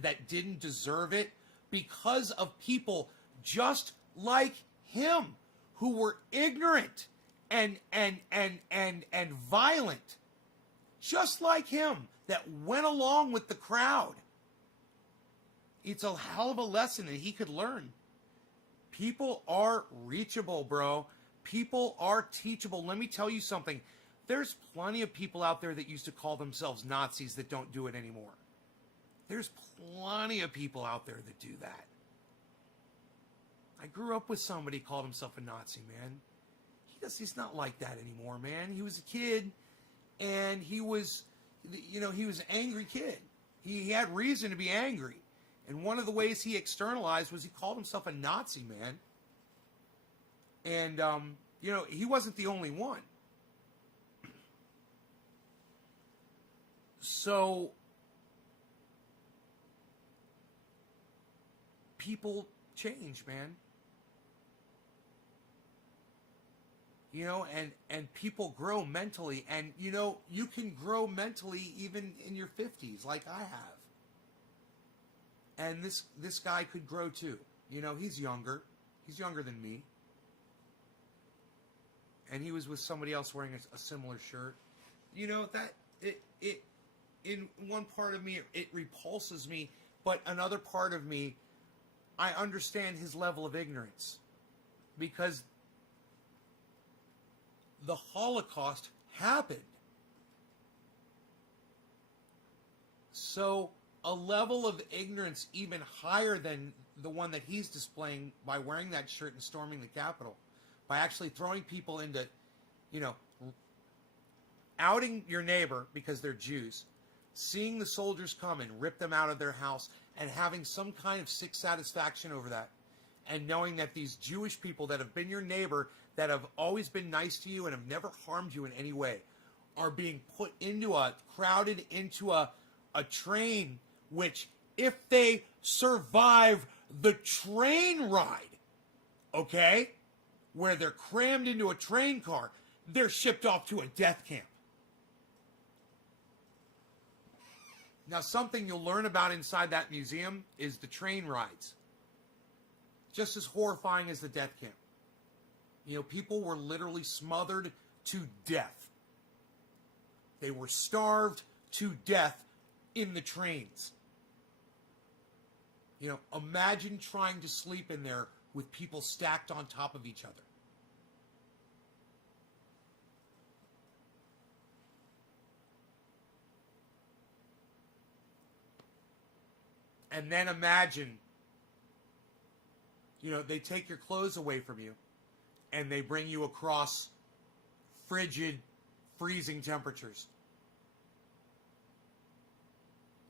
that didn't deserve it because of people just like him who were ignorant and violent, just like him, that went along with the crowd, it's a hell of a lesson that he could learn. People are reachable, bro. People are teachable. Let me tell you something. There's plenty of people out there that used to call themselves Nazis that don't do it anymore. There's plenty of people out there that do that. I grew up with somebody who called himself a Nazi, man. He's not like that anymore, man. He was a kid, and he was an angry kid. He had reason to be angry. And one of the ways he externalized was he called himself a Nazi, man. And, he wasn't the only one. So, people change, man. You know, and people grow mentally. And, you can grow mentally even in your 50s, like I have. And this guy could grow too. He's younger. He's younger than me. And he was with somebody else wearing a similar shirt. It in one part of me, it repulses me, but another part of me, I understand his level of ignorance. Because the Holocaust happened. So a level of ignorance even higher than the one that he's displaying by wearing that shirt and storming the Capitol, by actually throwing people into, outing your neighbor because they're Jews, seeing the soldiers come and rip them out of their house, and having some kind of sick satisfaction over that, and knowing that these Jewish people that have been your neighbor, that have always been nice to you and have never harmed you in any way, are being put crowded into a train, which, if they survive the train ride, okay, where they're crammed into a train car, they're shipped off to a death camp. Now, something you'll learn about inside that museum is the train rides. Just as horrifying as the death camp. People were literally smothered to death. They were starved to death in the trains. Imagine trying to sleep in there with people stacked on top of each other. And then imagine, they take your clothes away from you and they bring you across frigid, freezing temperatures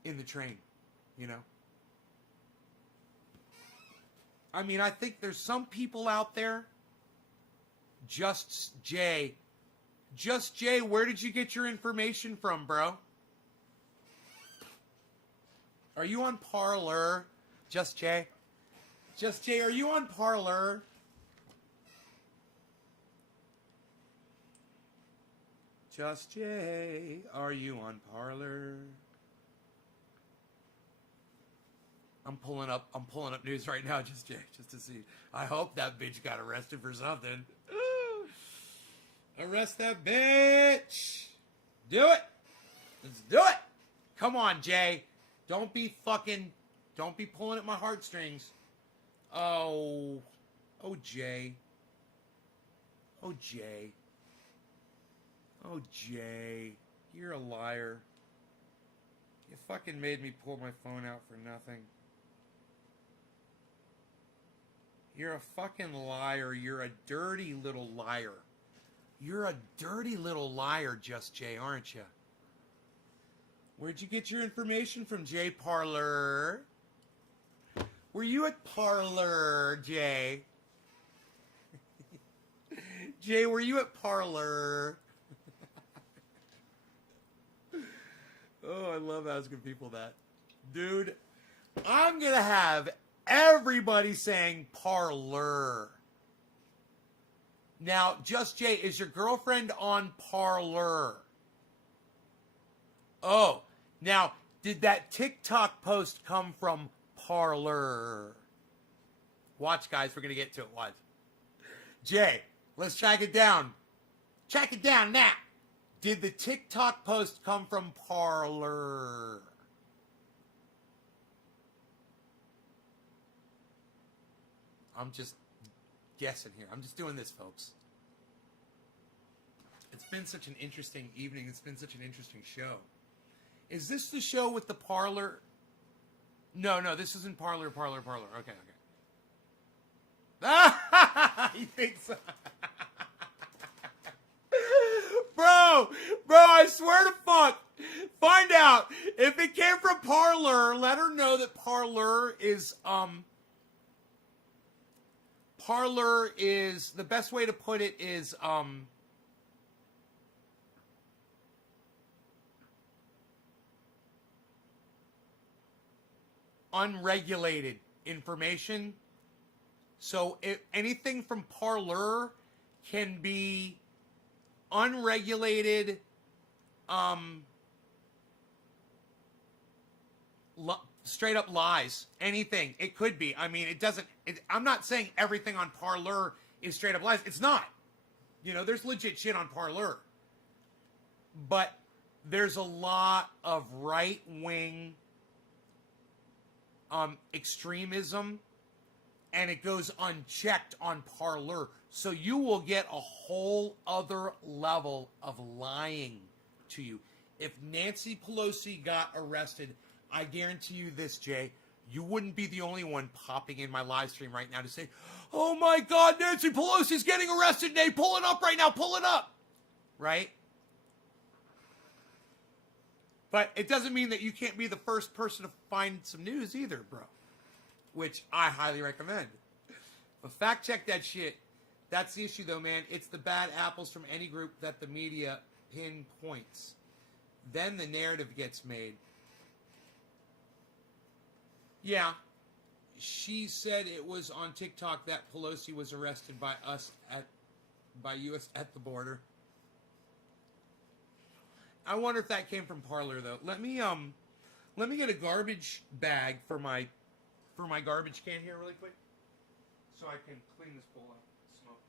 in the train, I mean, I think there's some people out there, Just Jay, where did you get your information from, bro? Are you on Parler? Just Jay, are you on Parler? Just Jay, are you on Parler? I'm pulling up news right now, just to see. I hope that bitch got arrested for something. Arrest that bitch. Do it. Let's do it. Come on, Jay. Don't be pulling at my heartstrings. Oh, Jay. Oh, Jay. Oh, Jay. You're a liar. You fucking made me pull my phone out for nothing. You're a fucking liar. You're a dirty little liar. You're a dirty little liar, Just Jay, aren't you? Where'd you get your information from, Jay Parler? Were you at Parler, Jay? Jay, were you at Parler? Oh, I love asking people that. Dude, I'm going to have everybody saying Parler. Now, Just Jay, is your girlfriend on Parler? Oh, now, did that TikTok post come from Parler? Watch, guys, we're going to get to it. Watch. Jay, let's track it down. Track it down now. Did the TikTok post come from Parler? I'm just guessing here. I'm just doing this, folks. It's been such an interesting evening. It's been such an interesting show. Is this the show with the Parler? No, this isn't Parler. Okay. You think so? Bro, I swear to fuck. Find out. If it came from Parler, let her know that Parler is, the best way to put it is, unregulated information. So if anything from Parler can be unregulated, straight up lies. Anything. It could be. I mean, I'm not saying everything on Parler is straight up lies. It's not. You know, there's legit shit on Parler. But there's a lot of right-wing extremism, and it goes unchecked on Parler. So you will get a whole other level of lying to you. If Nancy Pelosi got arrested, I guarantee you this, Jay, you wouldn't be the only one popping in my live stream right now to say, oh my God, Nancy Pelosi's getting arrested, Nate, pull it up right now, pull it up. Right? But it doesn't mean that you can't be the first person to find some news either, bro. Which I highly recommend. But fact check that shit. That's the issue, though, man. It's the bad apples from any group that the media pinpoints. Then the narrative gets made. Yeah. She said it was on TikTok that Pelosi was arrested by us by US at the border. I wonder if that came from Parler, though. Let me get a garbage bag for my garbage can here really quick, so I can clean this bowl up. Smoke.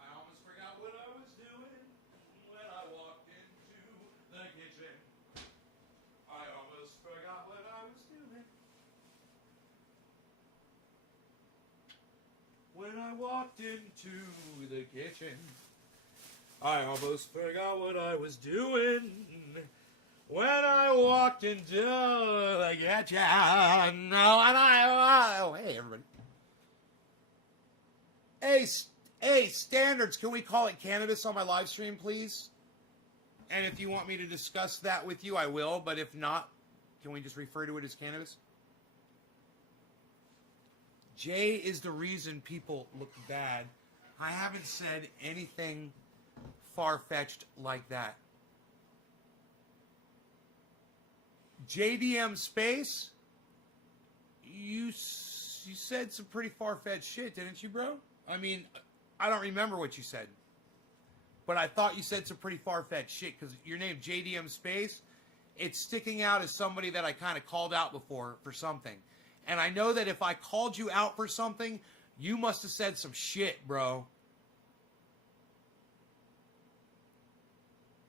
I almost forgot what I was doing when I walked into the kitchen. I almost forgot what I was doing when I walked into the kitchen. I almost forgot what I was doing when I walked into the kitchen. Hey, everybody. Hey, standards, can we call it cannabis on my live stream, please? And if you want me to discuss that with you, I will. But if not, can we just refer to it as cannabis? Jay is the reason people look bad. I haven't said anything far-fetched like that. JDM Space, you said some pretty far-fetched shit, didn't you, bro? I mean, I don't remember what you said, but I thought you said some pretty far-fetched shit, because your name, JDM Space, it's sticking out as somebody that I kind of called out before for something. And I know that if I called you out for something, you must have said some shit, bro.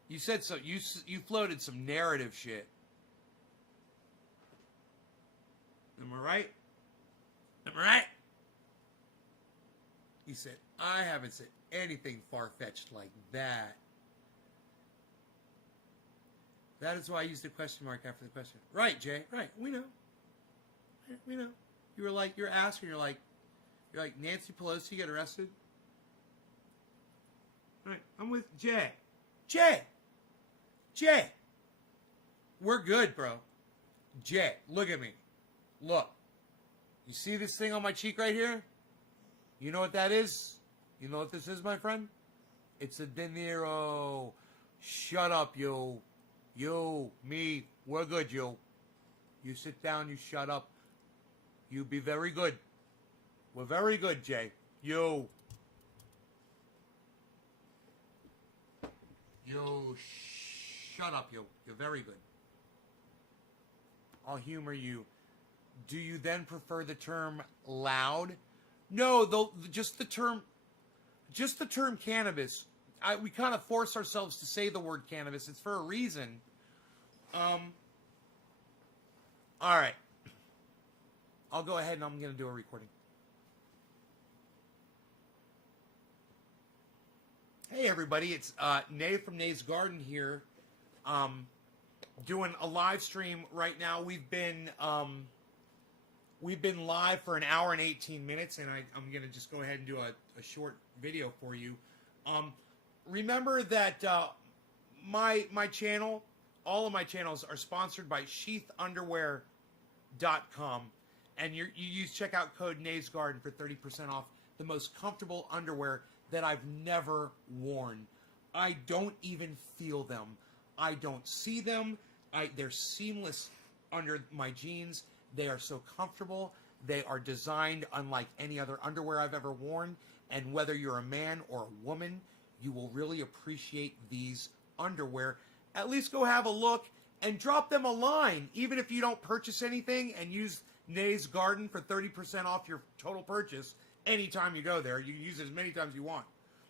You said so. You floated some narrative shit. Am I right? Am I right? He said, I haven't said anything far-fetched like that. That is why I used the question mark after the question. Right, Jay. Right. We know. We know. You were like, you're asking, you're like Nancy Pelosi got arrested? Right. I'm with Jay. Jay. We're good, bro. Jay, look at me. Look. You see this thing on my cheek right here? You know what that is? You know what this is, my friend? It's a De Niro. Shut up, you. You, me, we're good, you. You sit down, you shut up. You be very good. We're very good, Jay. You. You shut up, you. You're very good. I'll humor you. Do you then prefer the term loud? No, just the term cannabis. We kind of force ourselves to say the word cannabis. It's for a reason. All right. I'll go ahead and I'm going to do a recording. Hey, everybody. It's Nay from Nay's Garden here. Doing a live stream right now. We've been live for an hour and 18 minutes, and I'm going to just go ahead and do a short video for you. Remember that my channel, all of my channels are sponsored by sheathunderwear.com, and you use checkout code Nay's Garden for 30% off the most comfortable underwear that I've never worn. I don't even feel them. I don't see them. They're seamless under my jeans. They are so comfortable. They are designed unlike any other underwear I've ever worn. And whether you're a man or a woman, you will really appreciate these underwear. At least go have a look and drop them a line. Even if you don't purchase anything, and use Nay's Garden for 30% off your total purchase anytime you go there. You can use it as many times as you want.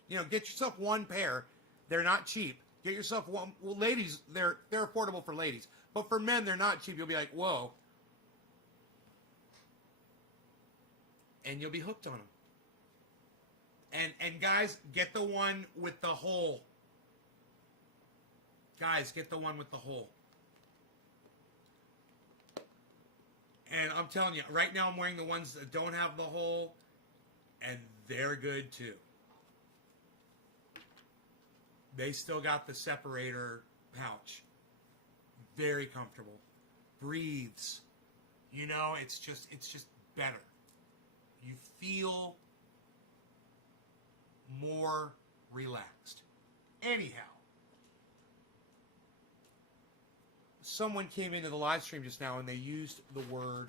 You know, get yourself one pair. They're not cheap. Get yourself one. Well, ladies, they're affordable for ladies. But for men, they're not cheap. You'll be like, whoa. And you'll be hooked on them. And guys, get the one with the hole. Guys, get the one with the hole. And I'm telling you, right now I'm wearing the ones that don't have the hole, and they're good too. They still got the separator pouch. Very comfortable. Breathes. You know, it's just better. You feel more relaxed. Anyhow, someone came into the live stream just now and they used the word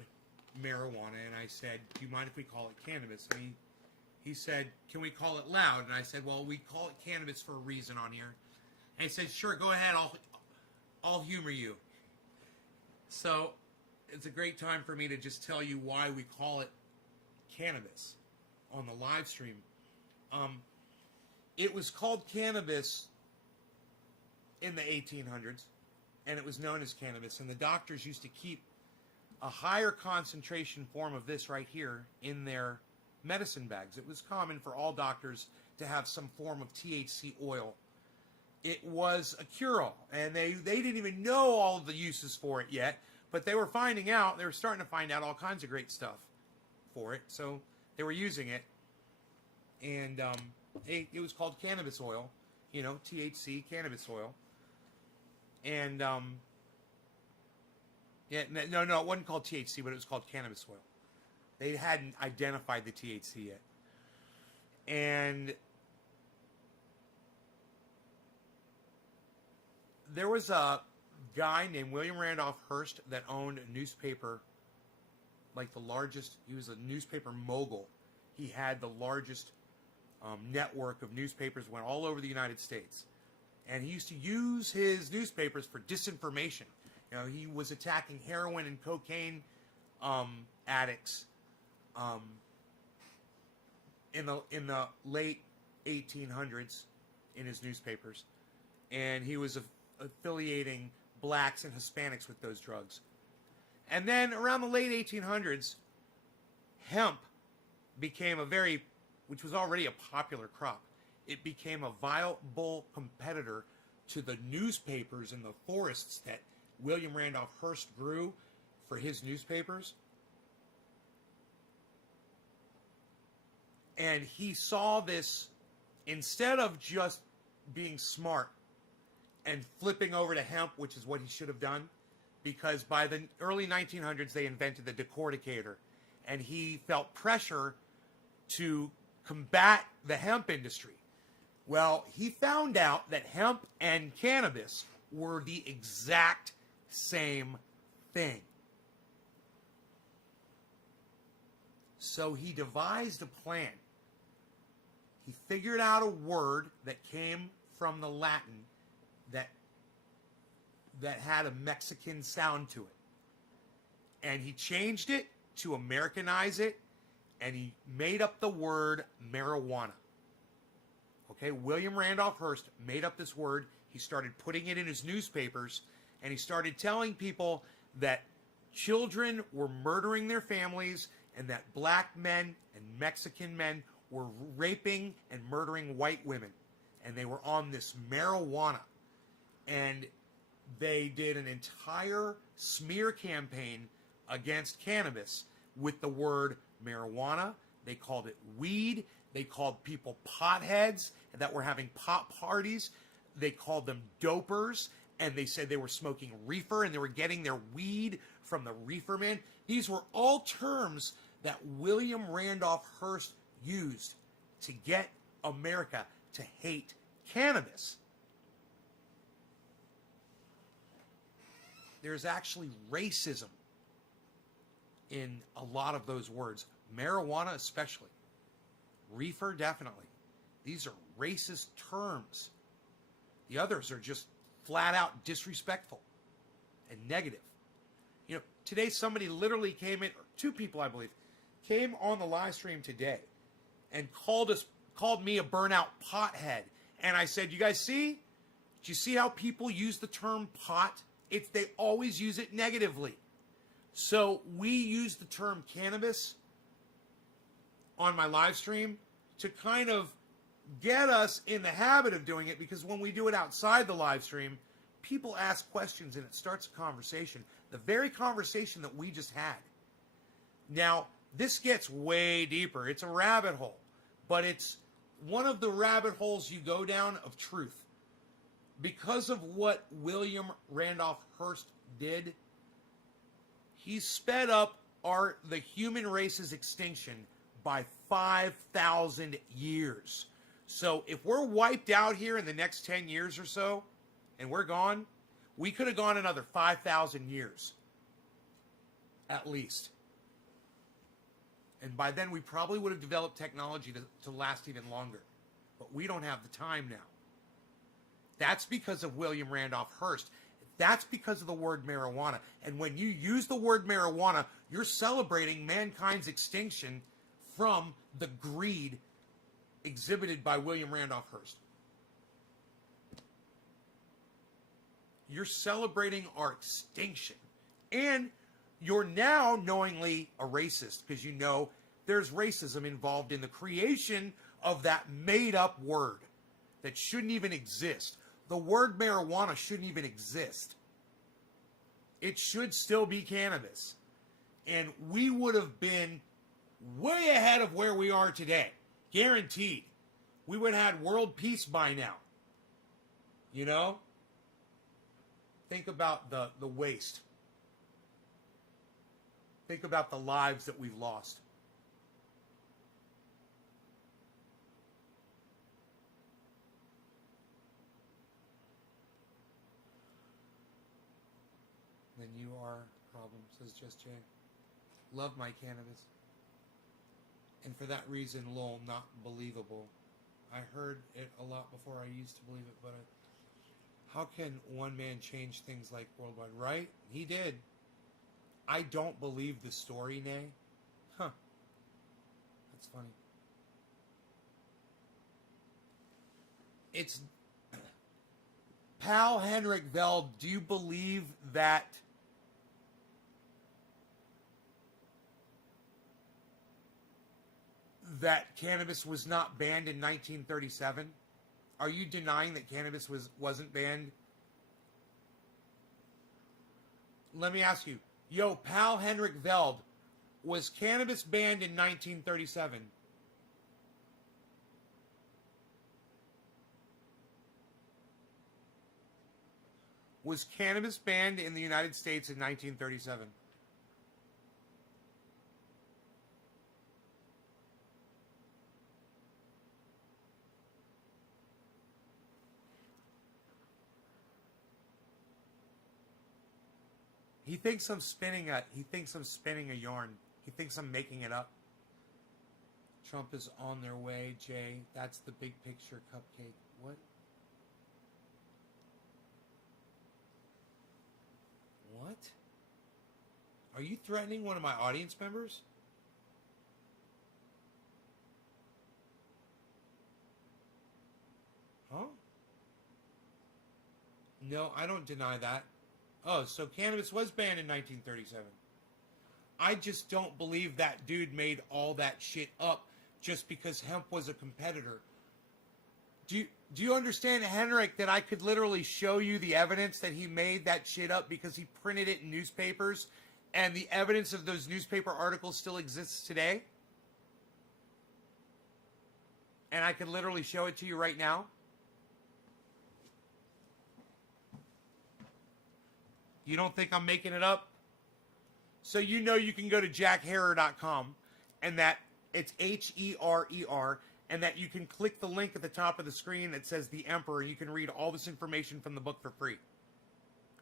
marijuana, and I said, do you mind if we call it cannabis? And he said, can we call it loud? And I said, well, we call it cannabis for a reason on here. And he said, sure, go ahead, I'll humor you. So it's a great time for me to just tell you why we call it cannabis on the live stream. It was called cannabis in the 1800s, and it was known as cannabis, and the doctors used to keep a higher concentration form of this right here in their medicine bags. It was common for all doctors to have some form of THC oil. It was a cure-all, and they didn't even know all of the uses for it yet, but they were starting to find out all kinds of great stuff for it, so they were using it, and it was called cannabis oil, you know, THC, cannabis oil, and, no, it wasn't called THC, but it was called cannabis oil. They hadn't identified the THC yet, and there was a guy named William Randolph Hearst that owned a newspaper, like the largest. He was a newspaper mogul. He had the largest network of newspapers, went all over the United States. And he used to use his newspapers for disinformation. You know, he was attacking heroin and cocaine addicts in the late 1800s in his newspapers, and he was affiliating blacks and Hispanics with those drugs. And then around the late 1800s, hemp became which was already a popular crop. It became a viable competitor to the newspapers in the forests that William Randolph Hearst grew for his newspapers. And he saw this, instead of just being smart and flipping over to hemp, which is what he should have done, because by the early 1900s they invented the decorticator, and he felt pressure to combat the hemp industry. Well, he found out that hemp and cannabis were the exact same thing. So he devised a plan. He figured out a word that came from the Latin that had a Mexican sound to it. And he changed it to Americanize it, and he made up the word marijuana. Okay, William Randolph Hearst made up this word. He started putting it in his newspapers, and he started telling people that children were murdering their families and that black men and Mexican men were raping and murdering white women. And they were on this marijuana. And they did an entire smear campaign against cannabis with the word marijuana. They called it weed. They called people potheads that were having pot parties. They called them dopers. And they said they were smoking reefer and they were getting their weed from the reefer man. These were all terms that William Randolph Hearst used to get America to hate cannabis. There's actually racism in a lot of those words. Marijuana especially. Reefer definitely. These are racist terms. The others are just flat out disrespectful and negative. You know, today somebody literally came in, or two people I believe, came on the live stream today and called me a burnout pothead. And I said, you guys see? Do you see how people use the term pot? They always use it negatively. So we use the term cannabis on my live stream to kind of get us in the habit of doing it, because when we do it outside the live stream, people ask questions and it starts a conversation. The very conversation that we just had. Now, this gets way deeper. It's a rabbit hole, but it's one of the rabbit holes you go down of truth. Because of what William Randolph Hearst did, he sped up the human race's extinction by 5,000 years. So if we're wiped out here in the next 10 years or so, and we're gone, we could have gone another 5,000 years. At least. And by then we probably would have developed technology to last even longer. But we don't have the time now. That's because of William Randolph Hearst. That's because of the word marijuana. And when you use the word marijuana, you're celebrating mankind's extinction from the greed exhibited by William Randolph Hearst. You're celebrating our extinction. And you're now knowingly a racist, because you know there's racism involved in the creation of that made-up word that shouldn't even exist. The word marijuana shouldn't even exist. It should still be cannabis. And we would have been way ahead of where we are today. Guaranteed. We would have had world peace by now. You know? Think about the waste. Think about the lives that we've lost. Then you are a problem, says Just Jay. Love my cannabis. And for that reason, lol, not believable. I heard it a lot before I used to believe it, but how can one man change things like worldwide? Right? He did. I don't believe the story, Nay. Huh. That's funny. It's Pal Henrik Veld, do you believe that cannabis was not banned in 1937? Are you denying that cannabis wasn't banned? Let me ask you. Yo, Pal Henrik Veld, was cannabis banned in 1937? Was cannabis banned in the United States in 1937? He thinks I'm spinning a yarn. He thinks I'm making it up. Trump is on their way, Jay. That's the big picture cupcake. What? What? Are you threatening one of my audience members? Huh? No, I don't deny that. Oh, so cannabis was banned in 1937. I just don't believe that dude made all that shit up just because hemp was a competitor. Do you understand, Henrik, that I could literally show you the evidence that he made that shit up because he printed it in newspapers, and the evidence of those newspaper articles still exists today? And I could literally show it to you right now. You don't think I'm making it up? So you know you can go to jackherer.com, and that it's Herer, and that you can click the link at the top of the screen that says The Emperor, and you can read all this information from the book for free.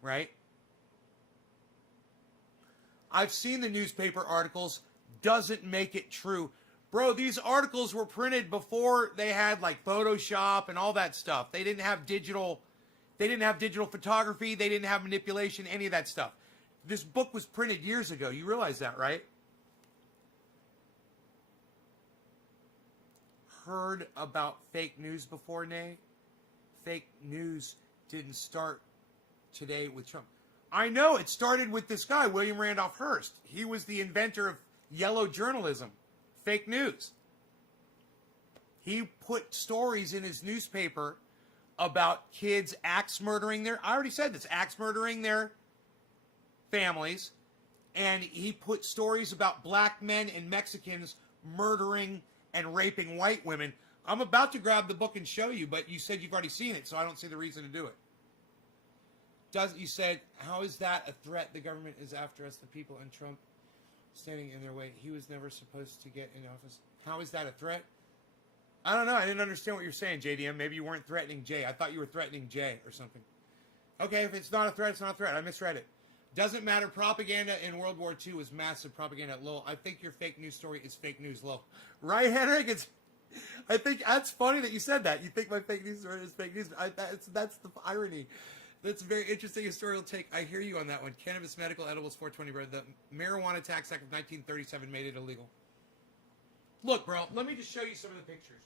Right? I've seen the newspaper articles. Doesn't make it true. Bro, these articles were printed before they had like Photoshop and all that stuff. They didn't have digital photography. They didn't have manipulation, any of that stuff. This book was printed years ago. You realize that, right? Heard about fake news before, Nay? Fake news didn't start today with Trump. I know, it started with this guy, William Randolph Hearst. He was the inventor of yellow journalism, fake news. He put stories in his newspaper about kids axe murdering I already said this, axe murdering their families, and he put stories about black men and Mexicans murdering and raping white women. I'm about to grab the book and show you, but you said you've already seen it, so I don't see the reason to do it. You said, how is that a threat? The government is after us, the people, and Trump standing in their way. He was never supposed to get in office. How is that a threat? I don't know. I didn't understand what you're saying, JDM. Maybe you weren't threatening Jay. I thought you were threatening Jay or something. Okay, if it's not a threat, it's not a threat. I misread it. Doesn't matter. Propaganda in World War II was massive propaganda. Lol. I think your fake news story is fake news. Lol. Right, Henrik? I think that's funny that you said that. You think my fake news story is fake news. That's the irony. That's a very interesting historical take. I hear you on that one. Cannabis Medical Edibles 420, bro. The Marijuana Tax Act of 1937 made it illegal. Look, bro, let me just show you some of the pictures.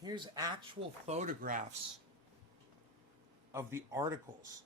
Here's actual photographs of the articles.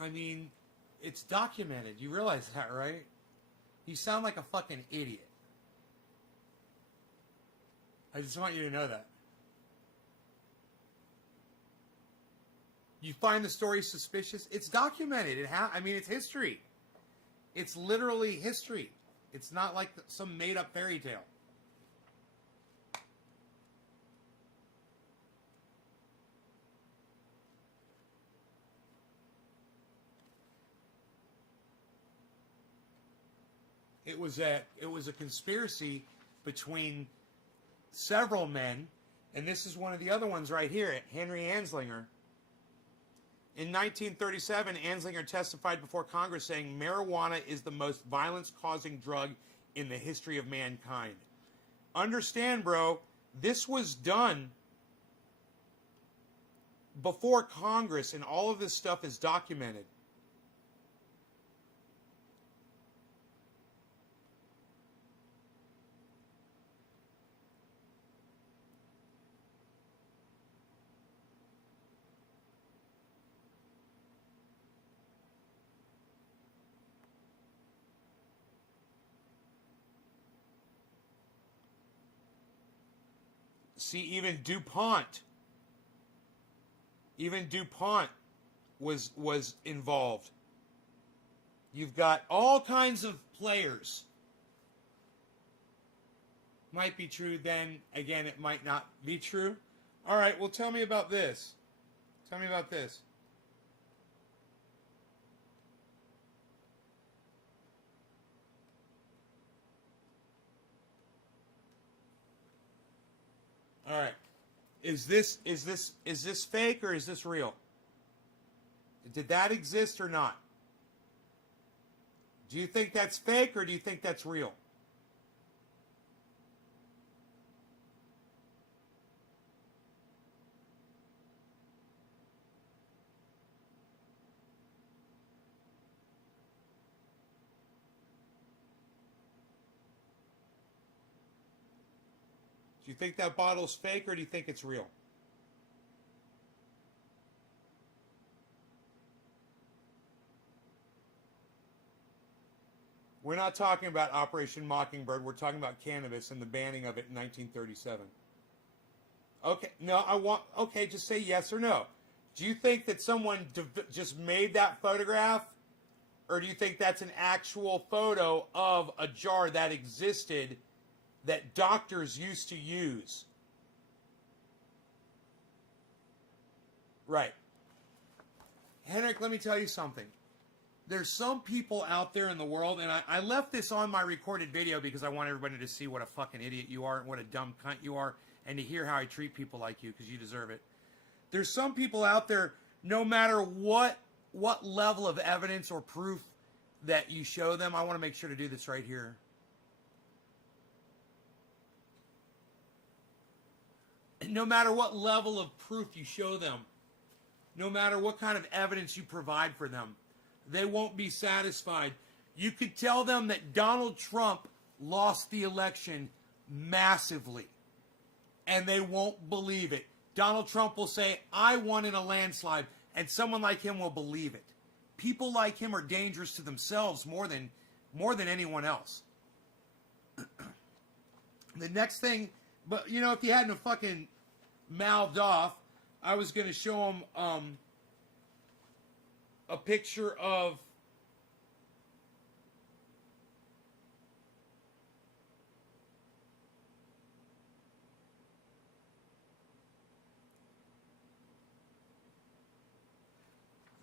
I mean, it's documented. You realize that, right? You sound like a fucking idiot. I just want you to know that. You find the story suspicious? It's documented. I mean, it's history. It's literally history. It's not like some made-up fairy tale. It was a conspiracy between several men, and this is one of the other ones right here, Henry Anslinger. In 1937, Anslinger testified before Congress saying marijuana is the most violence-causing drug in the history of mankind. Understand, bro, this was done before Congress, and all of this stuff is documented. See, even DuPont was involved. You've got all kinds of players. Might be true, then again, it might not be true. All right, well, tell me about this. Tell me about this. All right. Is this fake or is this real? Did that exist or not? Do you think that's fake or do you think that's real? Do you think that bottle's fake or do you think it's real? We're not talking about Operation Mockingbird. We're talking about cannabis and the banning of it in 1937. Okay, no, okay, just say yes or no. Do you think that someone just made that photograph? Or do you think that's an actual photo of a jar that existed that doctors used to use? Right. Henrik, let me tell you something. There's some people out there in the world, and I left this on my recorded video because I want everybody to see what a fucking idiot you are and what a dumb cunt you are, and to hear how I treat people like you, because you deserve it. There's some people out there, no matter what level of evidence or proof that you show them, I want to make sure to do this right here. No matter what level of proof you show them, no matter what kind of evidence you provide for them, they won't be satisfied. You could tell them that Donald Trump lost the election massively, and they won't believe it. Donald Trump will say, I won in a landslide, and someone like him will believe it. People like him are dangerous to themselves more than anyone else. The next thing, but you know, if you hadn't have fucking mouthed off, I was going to show him a picture of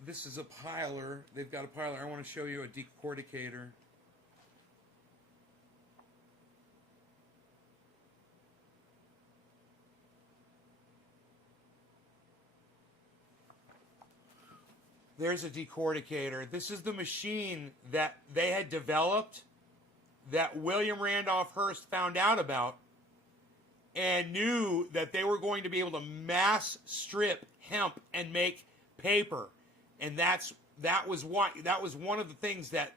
this is a piler. They've got a piler. I want to show you a decorticator. There's a decorticator. This is the machine that they had developed that William Randolph Hearst found out about and knew that they were going to be able to mass strip hemp and make paper. And that was one of the things that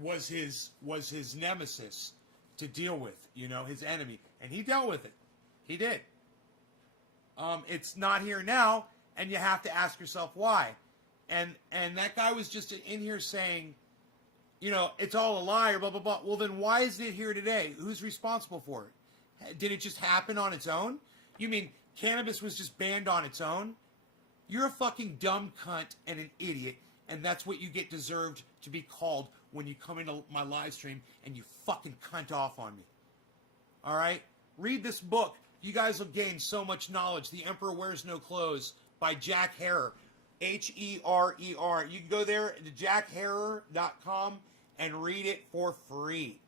was his nemesis to deal with, you know, his enemy. And he dealt with it. He did. It's not here now, and you have to ask yourself why. And that guy was just in here saying, it's all a lie or blah, blah, blah. Well, then why is it here today? Who's responsible for it? Did it just happen on its own? You mean cannabis was just banned on its own? You're a fucking dumb cunt and an idiot, and that's what you get deserved to be called when you come into my live stream and you fucking cunt off on me. All right? Read this book. You guys will gain so much knowledge. The Emperor Wears No Clothes by Jack Herer. Herer. You can go there to jackherer.com and read it for free.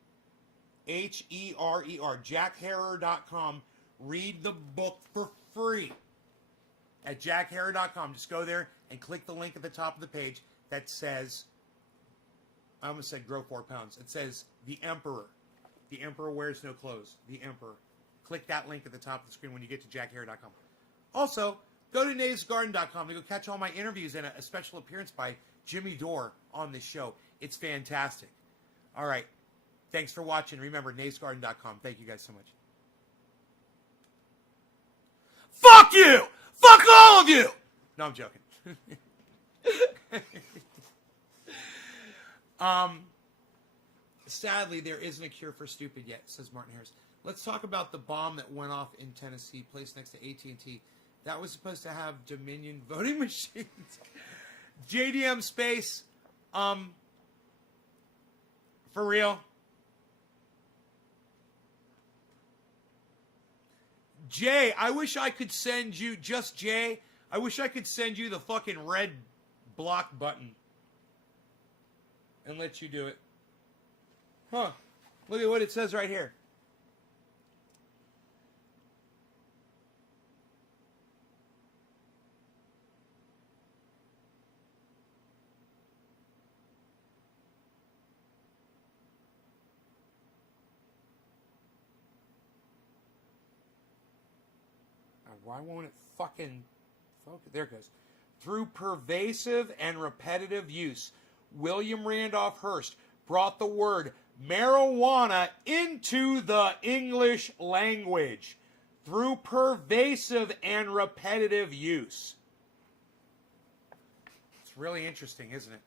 Herer. jackherer.com. Read the book for free at jackherer.com. Just go there and click the link at the top of the page that says, I almost said grow 4 pounds. It says The Emperor. The Emperor Wears No Clothes. The Emperor. Click that link at the top of the screen when you get to jackherer.com. Also, go to naysgarden.com to go catch all my interviews and a special appearance by Jimmy Dore on this show. It's fantastic. All right. Thanks for watching. Remember, naysgarden.com. Thank you guys so much. Fuck you! Fuck all of you! No, I'm joking. Sadly, there isn't a cure for stupid yet, says Martin Harris. Let's talk about the bomb that went off in Tennessee, placed next to AT&T. That was supposed to have Dominion voting machines. JDM Space, for real. Jay, I wish I could send you, just Jay, I wish I could send you the fucking red block button and let you do it. Huh. Look at what it says right here. Why won't it fucking focus? There it goes. Through pervasive and repetitive use, William Randolph Hearst brought the word marijuana into the English language. Through pervasive and repetitive use. It's really interesting, isn't it?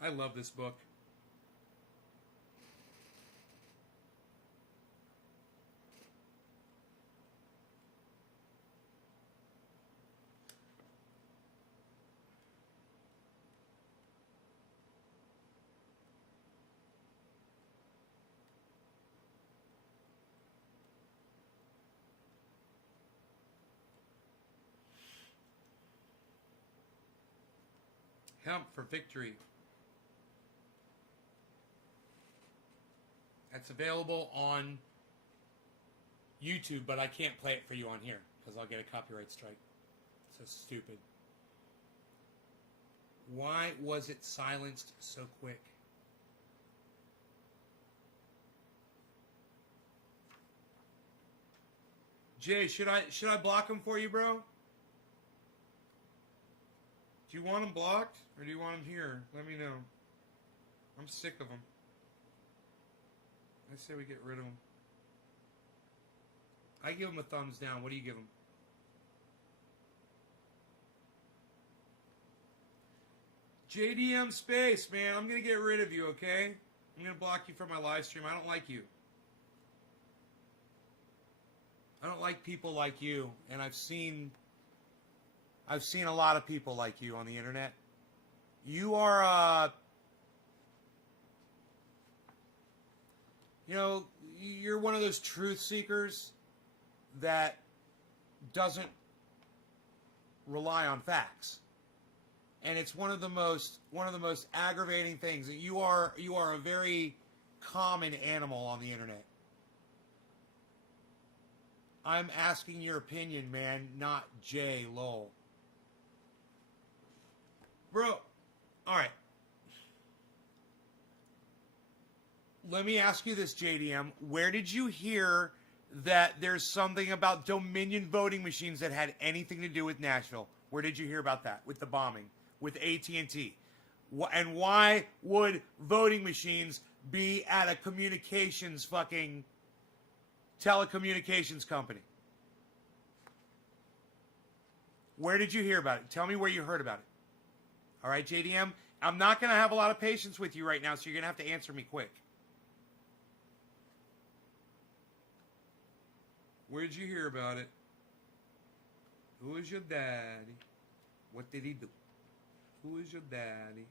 I love this book. Hemp for Victory. That's available on YouTube, but I can't play it for you on here because I'll get a copyright strike. So stupid. Why was it silenced so quick? Jay, should I block him for you, bro? Do you want them blocked, or do you want them here? Let me know. I'm sick of them. I say we get rid of them. I give them a thumbs down. What do you give them? JDM Space, man. I'm going to get rid of you, okay? I'm going to block you from my live stream. I don't like you. I don't like people like you, and I've seen a lot of people like you on the internet. You are, you're one of those truth seekers that doesn't rely on facts. And it's one of the most aggravating things. You are a very common animal on the internet. I'm asking your opinion, man, not Jay Lowell. Bro, alright. Let me ask you this, JDM. Where did you hear that there's something about Dominion voting machines that had anything to do with Nashville? Where did you hear about that? With the bombing? With AT&T? And why would voting machines be at a telecommunications company? Where did you hear about it? Tell me where you heard about it. All right, JDM? I'm not going to have a lot of patience with you right now, so you're going to have to answer me quick. Where did you hear about it? Who is your daddy? What did he do? Who is your daddy?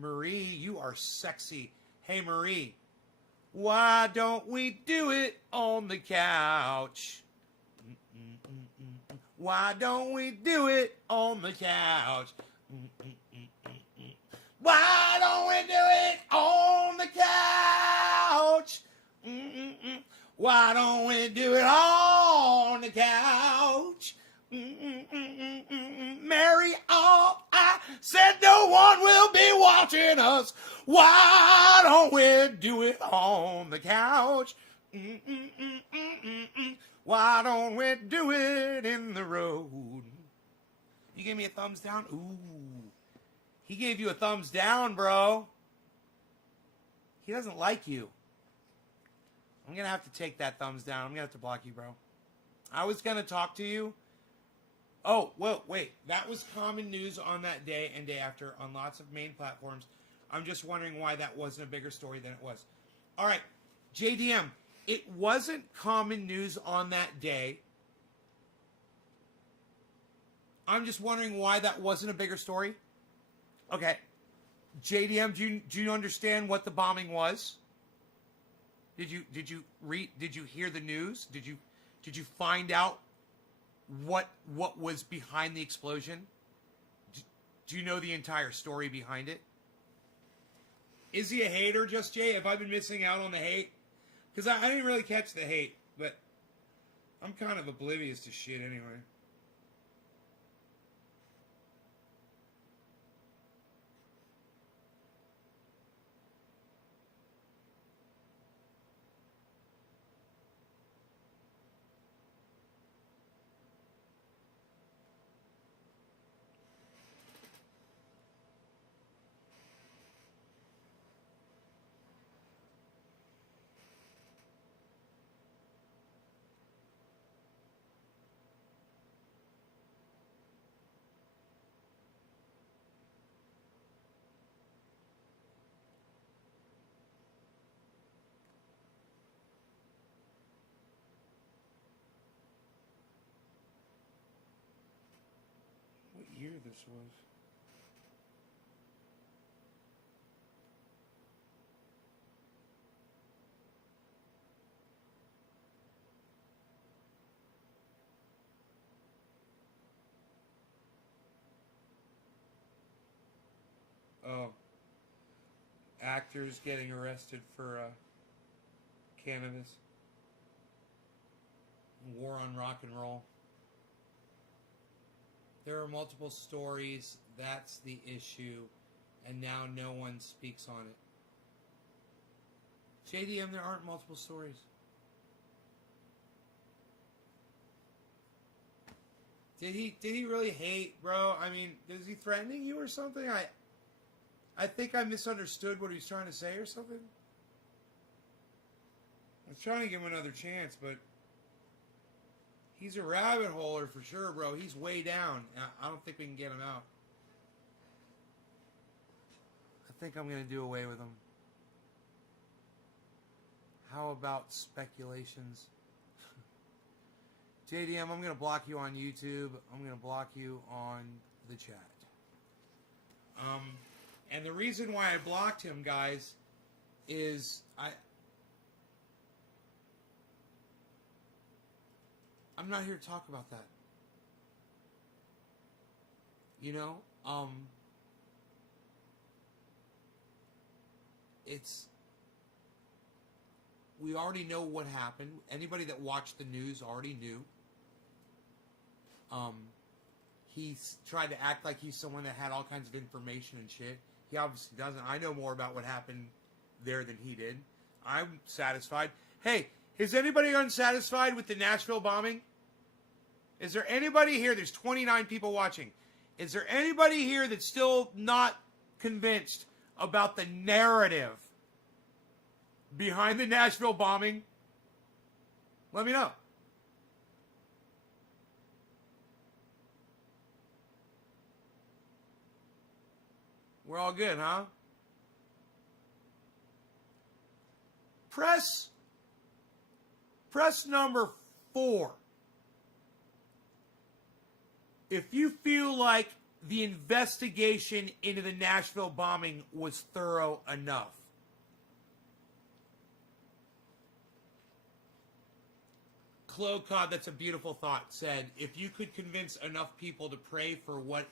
Marie, you are sexy. Hey, Marie, why don't we do it on the couch? Why don't we do it on the couch? Why don't we do it on the couch? Why don't we do it on the couch? Mary, I said no one will be watching us. Why don't we do it on the couch? Why don't we do it in the road? You gave me a thumbs down? Ooh. He gave you a thumbs down, bro. He doesn't like you. I'm going to have to take that thumbs down. I'm going to have to block you, bro. I was going to talk to you. Oh, well, wait. That was common news on that day and day after on lots of main platforms. I'm just wondering why that wasn't a bigger story than it was. All right, JDM, it wasn't common news on that day. I'm just wondering why that wasn't a bigger story. Okay, JDM, do you understand what the bombing was? Did you hear the news? Did you find out what was behind the explosion? Do you know the entire story behind it? Is he a hater, Just Jay? Have I been missing out on the hate? Because I didn't really catch the hate, but I'm kind of oblivious to shit anyway. What year this was? Oh. Actors getting arrested for cannabis. War on rock and roll. There are multiple stories. That's the issue. And now no one speaks on it. JDM, there aren't multiple stories. Did he really hate, bro? I mean, is he threatening you or something? I think I misunderstood what he was trying to say or something. I was trying to give him another chance, but he's a rabbit holer for sure, bro. He's way down. I don't think we can get him out. I think I'm going to do away with him. How about speculations? JDM, I'm going to block you on YouTube. I'm going to block you on the chat. And the reason why I blocked him, guys, is I'm not here to talk about that. You know, we already know what happened. Anybody that watched the news already knew. He's tried to act like he's someone that had all kinds of information and shit. He obviously doesn't. I know more about what happened there than he did. I'm satisfied. Hey, is anybody unsatisfied with the Nashville bombing? Is there anybody here? There's 29 people watching. Is there anybody here that's still not convinced about the narrative behind the Nashville bombing? Let me know. We're all good, huh? Press number 4. If you feel like the investigation into the Nashville bombing was thorough enough. Clocod, that's a beautiful thought, said, if you could convince enough people to pray for what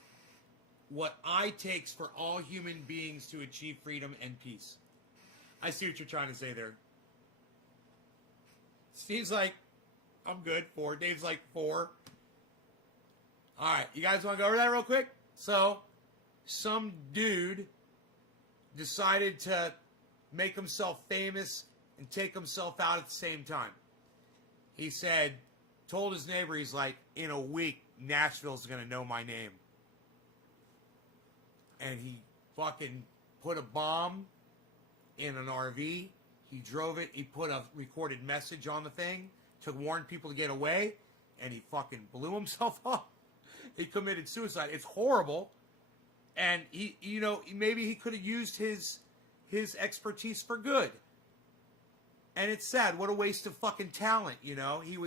I takes for all human beings to achieve freedom and peace. I see what you're trying to say there. Steve's like, I'm good. 4. Dave's like, 4. All right, you guys want to go over that real quick? So, some dude decided to make himself famous and take himself out at the same time. He said, told his neighbor, he's like, in a week, Nashville's going to know my name. And he fucking put a bomb in an RV. He drove it. He put a recorded message on the thing to warn people to get away. And he fucking blew himself up. He committed suicide. It's horrible. And he, you know, maybe he could have used his expertise for good. And it's sad. What a waste of fucking talent, you know? He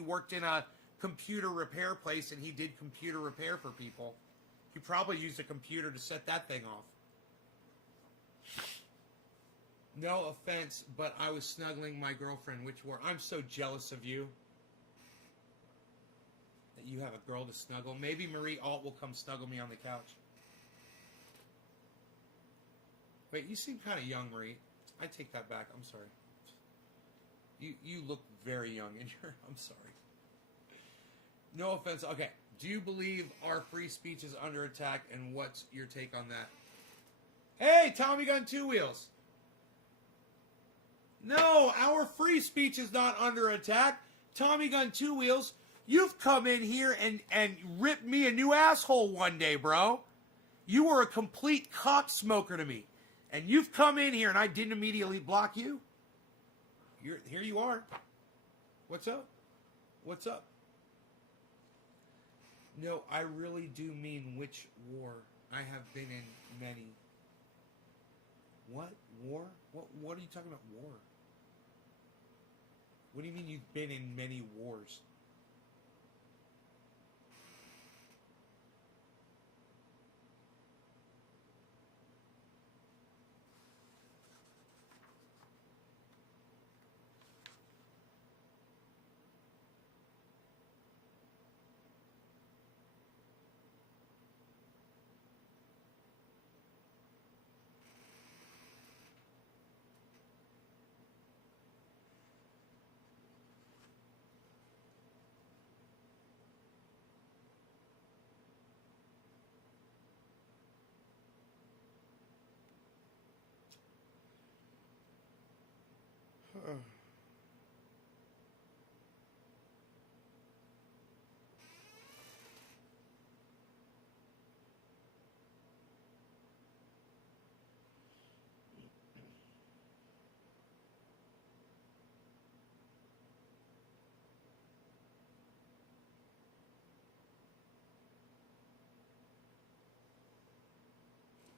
worked in a computer repair place and he did computer repair for people. He probably used a computer to set that thing off. No offense, but I was snuggling my girlfriend, which were... I'm so jealous of you. That you have a girl to snuggle. Maybe Marie Alt will come snuggle me on the couch. Wait, you seem kind of young, Marie. I take that back. I'm sorry. You look very young in your... I'm sorry. No offense. Okay. Do you believe our free speech is under attack, and what's your take on that? Hey, Tommy Gun 2 Wheels. No, our free speech is not under attack. Tommy Gun 2 Wheels, you've come in here and ripped me a new asshole one day, bro. You were a complete cocksmoker to me. And you've come in here and I didn't immediately block you. Here you are. What's up? What's up? No, I really do mean which war. I have been in many. What? War? What are you talking about, war? What do you mean you've been in many wars?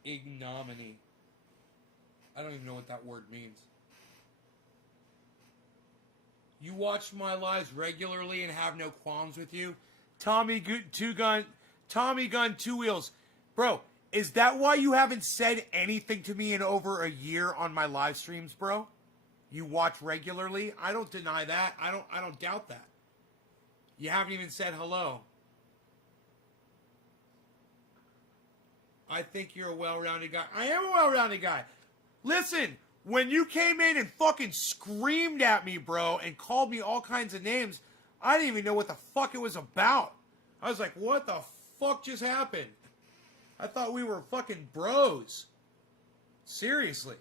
Ignominy. I don't even know what that word means. You watch my lives regularly and have no qualms with you? Tommy Gun 2 Wheels. Bro, is that why you haven't said anything to me in over a year on my live streams, bro? You watch regularly? I don't deny that. I don't doubt that. You haven't even said hello. I think you're a well-rounded guy. I am a well-rounded guy. Listen, when you came in and fucking screamed at me, bro, and called me all kinds of names, I didn't even know what the fuck it was about. I was like, what the fuck just happened? I thought we were fucking bros. Seriously.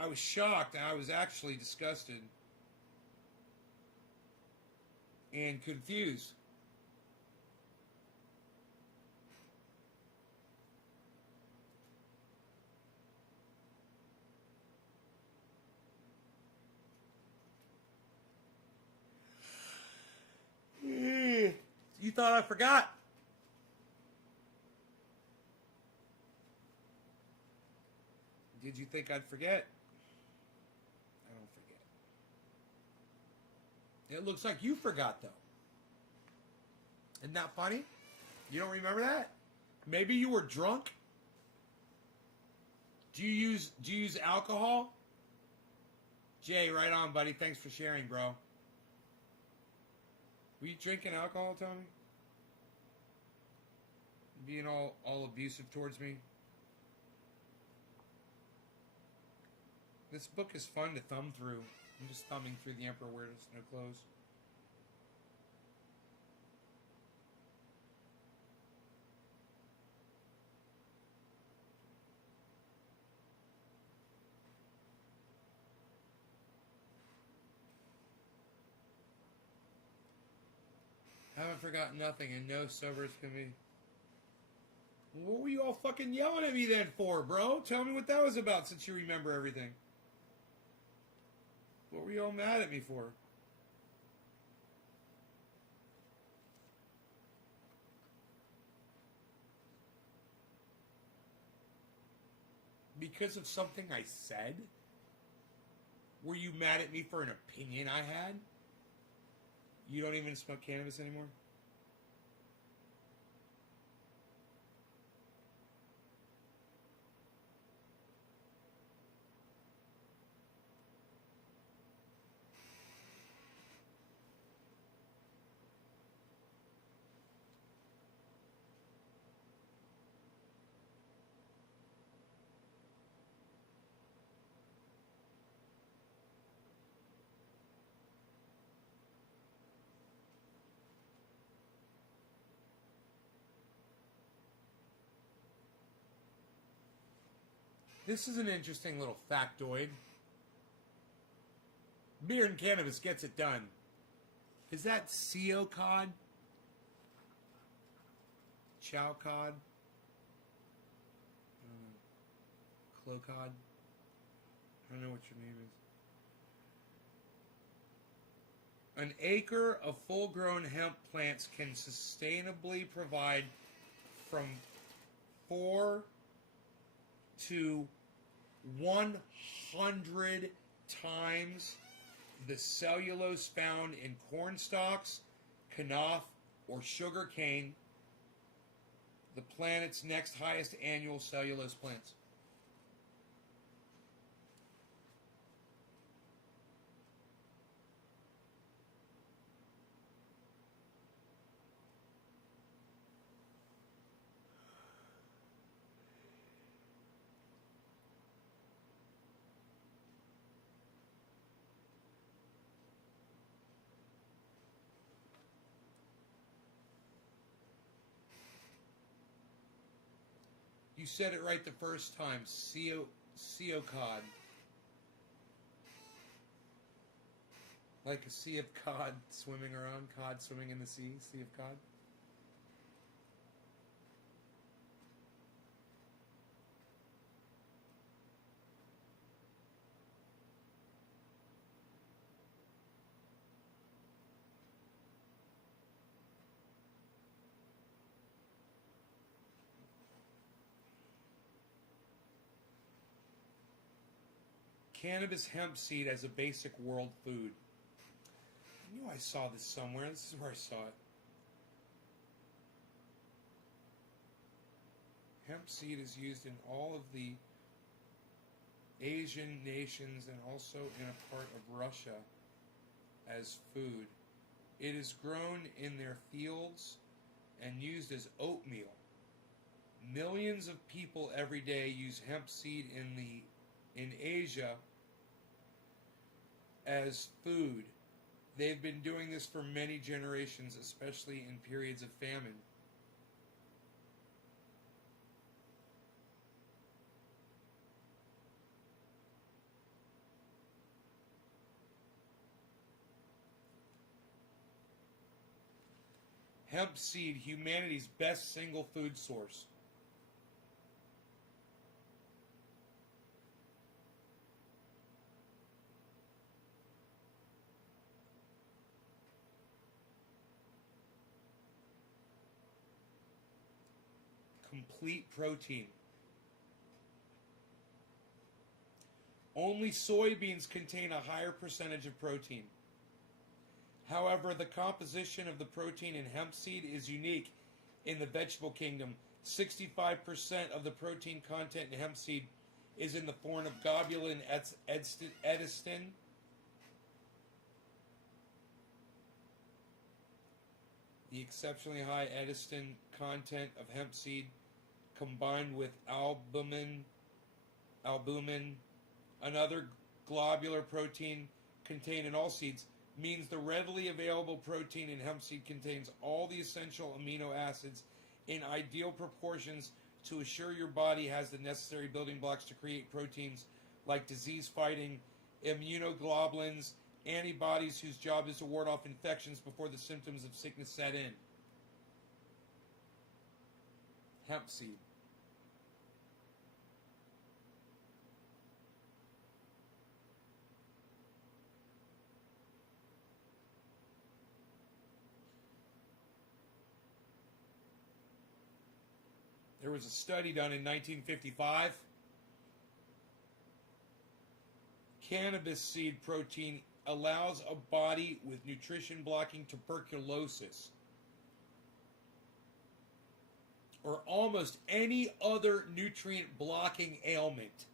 I was shocked. I was actually disgusted. And confused. You thought I forgot? Did you think I'd forget? I don't forget. It looks like you forgot, though. Isn't that funny? You don't remember that? Maybe you were drunk? Do you use alcohol? Jay, right on, buddy. Thanks for sharing, bro. Were you drinking alcohol, Tony? Being all abusive towards me? This book is fun to thumb through. I'm just thumbing through The Emperor Wears No Clothes. Haven't forgotten nothing, and no sobers can be. What were you all fucking yelling at me then for, bro? Tell me what that was about since you remember everything. What were you all mad at me for? Because of something I said? Were you mad at me for an opinion I had? You don't even smoke cannabis anymore? This is an interesting little factoid. Beer and cannabis gets it done. Is that CO cod? Chow cod? Clo cod? I don't know what your name is. An acre of full-grown hemp plants can sustainably provide from 4 to 100 times the cellulose found in corn stalks, kanoff, or sugar cane, the planet's next highest annual cellulose plants. You said it right the first time. Cod. Like a sea of cod swimming around. Cod swimming in the sea. Sea of cod. Cannabis hemp seed as a basic world food. I knew I saw this somewhere. This is where I saw it. Hemp seed is used in all of the Asian nations and also in a part of Russia as food. It is grown in their fields and used as oatmeal. Millions of people every day use hemp seed in Asia as food. They've been doing this for many generations, especially in periods of famine. Hemp seed, humanity's best single food source. Complete protein. Only soybeans contain a higher percentage of protein. However, the composition of the protein in hemp seed is unique in the vegetable kingdom. 65% of the protein content in hemp seed is in the form of globulin edesin. The exceptionally high edesin content of hemp seed combined with albumin, another globular protein contained in all seeds, means the readily available protein in hemp seed contains all the essential amino acids in ideal proportions to assure your body has the necessary building blocks to create proteins like disease-fighting immunoglobulins, antibodies whose job is to ward off infections before the symptoms of sickness set in. Hemp seed. There was a study done in 1955. Cannabis seed protein allows a body with nutrition blocking tuberculosis or almost any other nutrient blocking ailment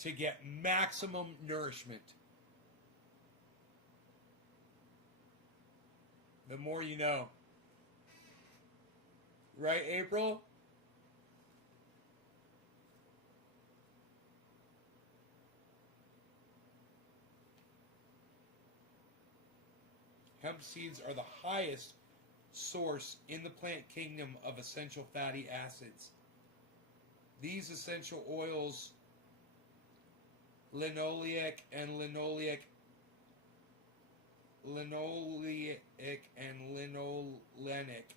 to get maximum nourishment. The more you know. Right, April? Hemp seeds are the highest source in the plant kingdom of essential fatty acids. These essential oils, linoleic and linolenic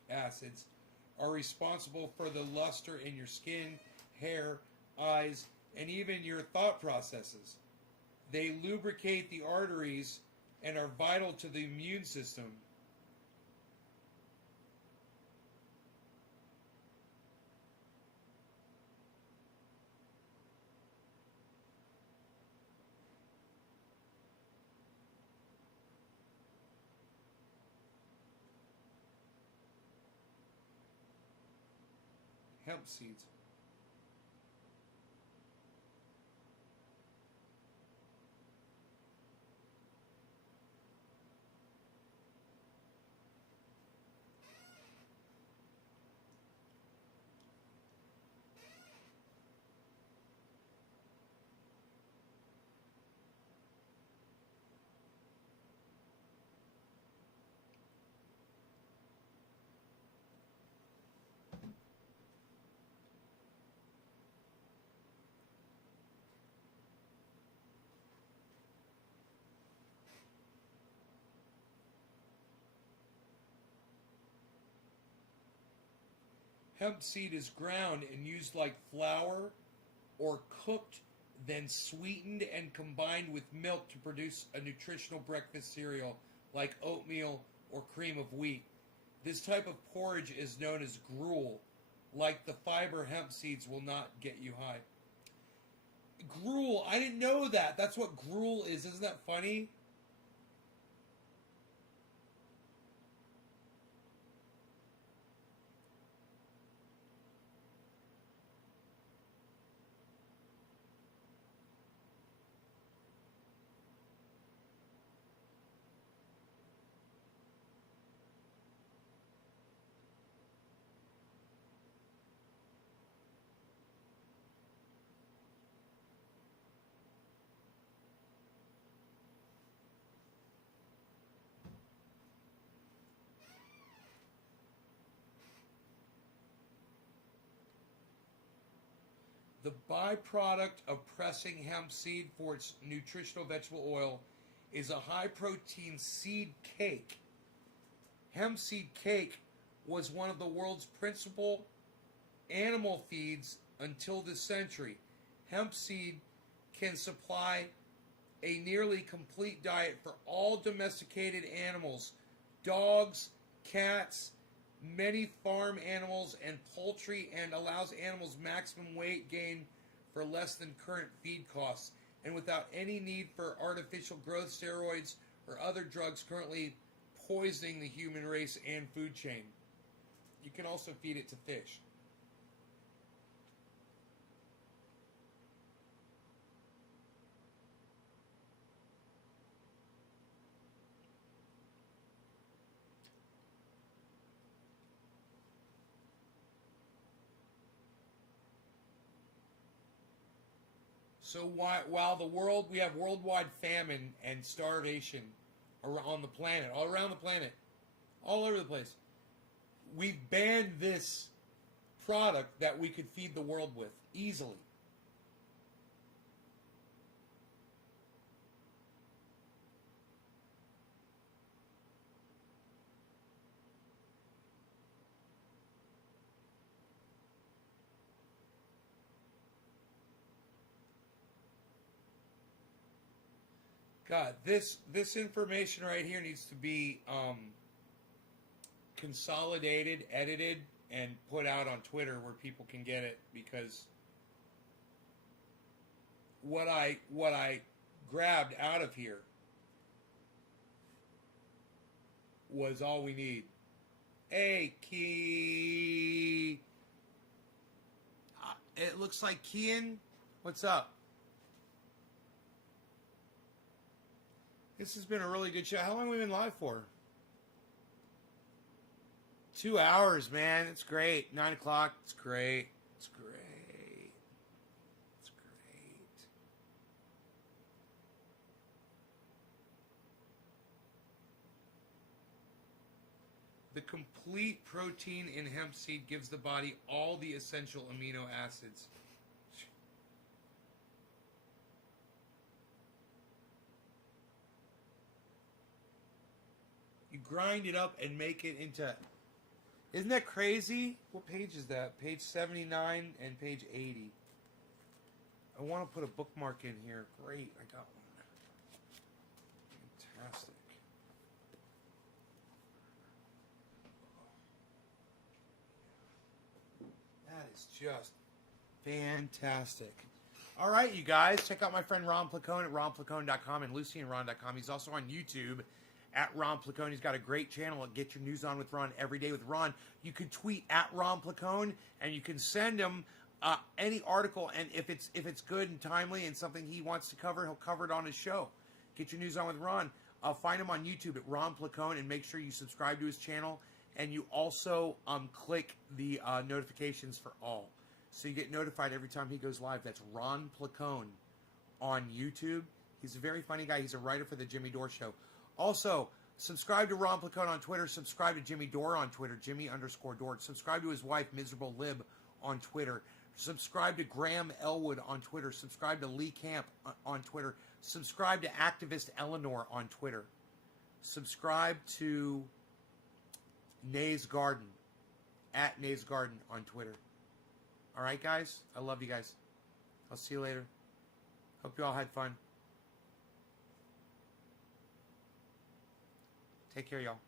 acids, are responsible for the luster in your skin, hair, eyes, and even your thought processes. They lubricate the arteries and are vital to the immune system. Hemp seeds. Hemp seed is ground and used like flour or cooked, then sweetened and combined with milk to produce a nutritional breakfast cereal like oatmeal or cream of wheat. This type of porridge is known as gruel. Like the fiber, hemp seeds will not get you high. Gruel, I didn't know that. That's what gruel is. Isn't that funny? The byproduct of pressing hemp seed for its nutritional vegetable oil is a high protein seed cake. Hemp seed cake was one of the world's principal animal feeds until this century. Hemp seed can supply a nearly complete diet for all domesticated animals, dogs, cats, many farm animals, and poultry, and allows animals maximum weight gain for less than current feed costs. and without any need for artificial growth steroids or other drugs currently poisoning the human race and food chain. You can also feed it to fish. So while we have worldwide famine and starvation on the planet, all around the planet, all over the place, we've banned this product that we could feed the world with easily. God, this information right here needs to be consolidated, edited, and put out on Twitter where people can get it, because what I grabbed out of here was all we need. Hey, Key. It looks like Kian. What's up? This has been a really good show. How long have we been live for? 2 hours, man. It's great. 9 o'clock. It's great. It's great. It's great. The complete protein in hemp seed gives the body all the essential amino acids. You grind it up and make it into... Isn't that crazy? What page is that? Page 79 and page 80. I want to put a bookmark in here. Great, I got one. Fantastic. That is just fantastic. All right, you guys. Check out my friend Ron Placone at ronplacone.com and lucyandron.com. He's also on YouTube at Ron Placone. He's got a great channel at Get Your News On with Ron, every day with Ron. You can tweet at Ron Placone, and you can send him any article, and if it's good and timely and something he wants to cover, he'll cover it on his show. Get Your News On with Ron. Find him on YouTube at Ron Placone, and make sure you subscribe to his channel, and you also click the notifications for all, so you get notified every time he goes live. That's Ron Placone on YouTube. He's a very funny guy. He's a writer for the Jimmy Dore Show. Also, subscribe to Ron Placone on Twitter. Subscribe to Jimmy Dore on Twitter, Jimmy_Dore. Subscribe to his wife, Miserable Lib, on Twitter. Subscribe to Graham Elwood on Twitter. Subscribe to Lee Camp on Twitter. Subscribe to Activist Eleanor on Twitter. Subscribe to Nays Garden, at Nays Garden on Twitter. All right, guys? I love you guys. I'll see you later. Hope you all had fun. Take care, y'all.